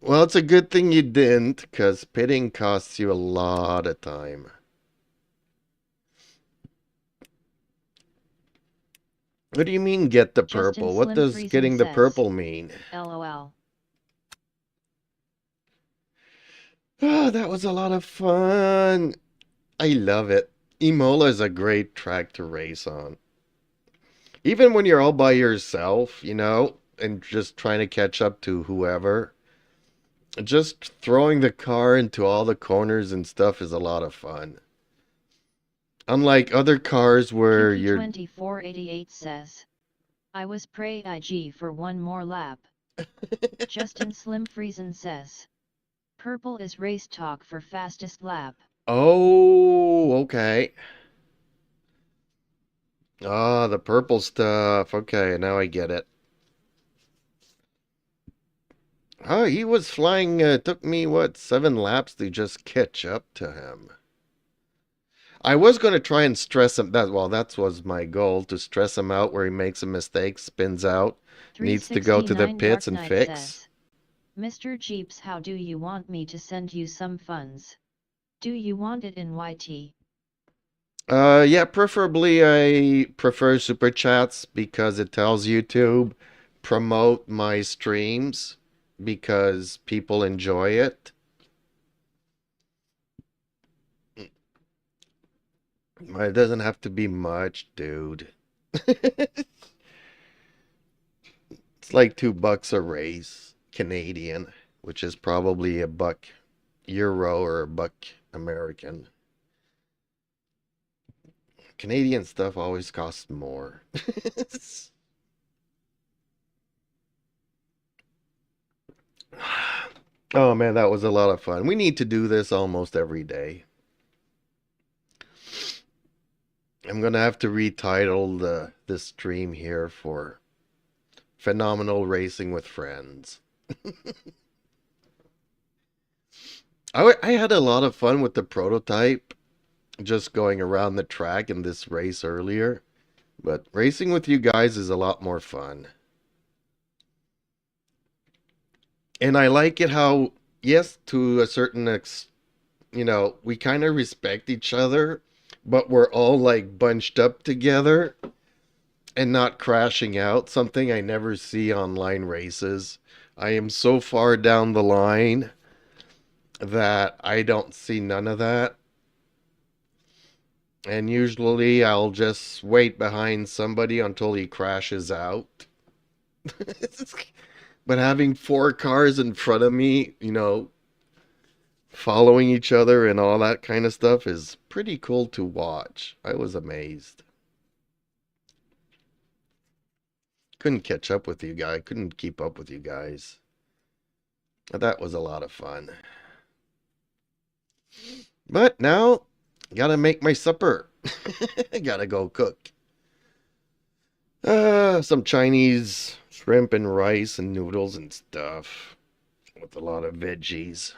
Well, it's a good thing you didn't, because pitting costs you a lot of time. What do you mean, get the Justin purple? What Slim does Friesen getting the says, purple mean? LOL. Oh, that was a lot of fun. I love it. Imola is a great track to race on. Even when you're all by yourself, you know, and just trying to catch up to whoever. Just throwing the car into all the corners and stuff is a lot of fun. Unlike other cars where you're... 2488 says, I was pray IG for one more lap. Justin Slim Friesen says, purple is race talk for fastest lap. Oh, okay. Ah, the purple stuff. Okay, now I get it. Oh, he was flying, took me, what, 7 laps to just catch up to him. I was going to try and stress him, that was my goal, to stress him out where he makes a mistake, spins out, needs to go to the pits and fix. Says, Mr. Jeeps, how do you want me to send you some funds? Do you want it in YT? Yeah, preferably I prefer Super Chats because it tells YouTube promote my streams because people enjoy it. It doesn't have to be much, dude. It's like $2 a race, Canadian, which is probably $1 Euro or $1 American. Canadian stuff always costs more. Oh man, that was a lot of fun. We need to do this almost every day. I'm gonna have to retitle this stream here for Phenomenal Racing with Friends. I had a lot of fun with the prototype, just going around the track in this race earlier. But racing with you guys is a lot more fun. And I like it how, yes, to a certain you know, we kind of respect each other, but we're all like bunched up together and not crashing out, something I never see online races. I am so far down the line that I don't see none of that. And usually I'll just wait behind somebody until he crashes out. But having 4 cars in front of me, you know, following each other and all that kind of stuff is pretty cool to watch. I was amazed. Couldn't catch up with you guys. Couldn't keep up with you guys. But that was a lot of fun. But now, gotta make my supper. Gotta go cook. Some Chinese shrimp and rice and noodles and stuff with a lot of veggies.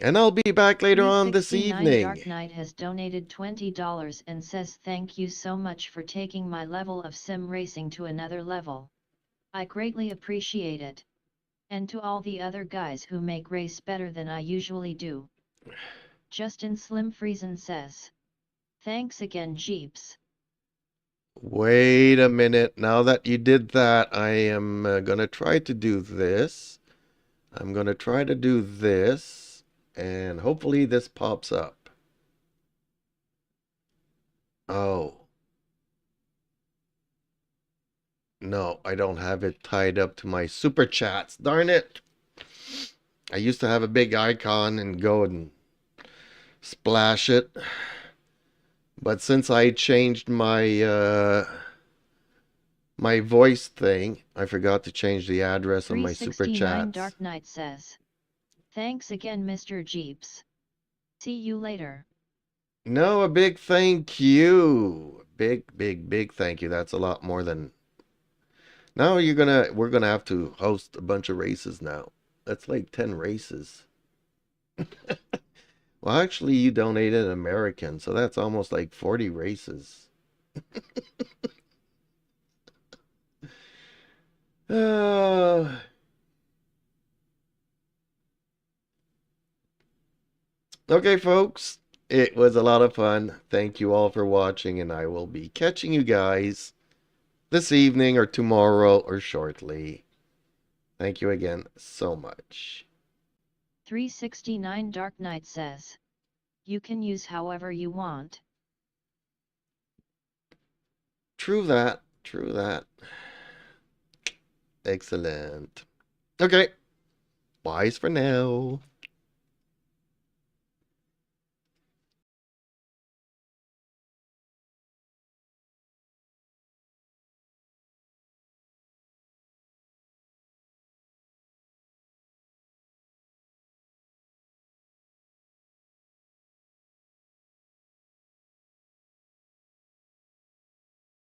And I'll be back later on this evening. Dark Knight has donated $20 and says thank you so much for taking my level of sim racing to another level. I greatly appreciate it. And to all the other guys who make race better than I usually do. Justin Slim Friesen says, thanks again, Jeeps. Wait a minute. Now that you did that, I am going to try to do this. I'm going to try to do this. And hopefully this pops up. Oh. No, I don't have it tied up to my super chats. Darn it. I used to have a big icon and go and splash it. But since I changed my my voice thing, I forgot to change the address on my super chats. Dark Knight says, thanks again, Mr. Jeeps. See you later. No, a big thank you. Big thank you. That's a lot more than Now we're gonna have to host a bunch of races now. That's like 10 races. Well, actually, you donated an American, so that's almost like 40 races. Okay, folks. It was a lot of fun. Thank you all for watching, and I will be catching you guys this evening or tomorrow or shortly. Thank you again so much. 369 Dark Knight says, you can use however you want. True that. True that. Excellent. Okay. Bye for now.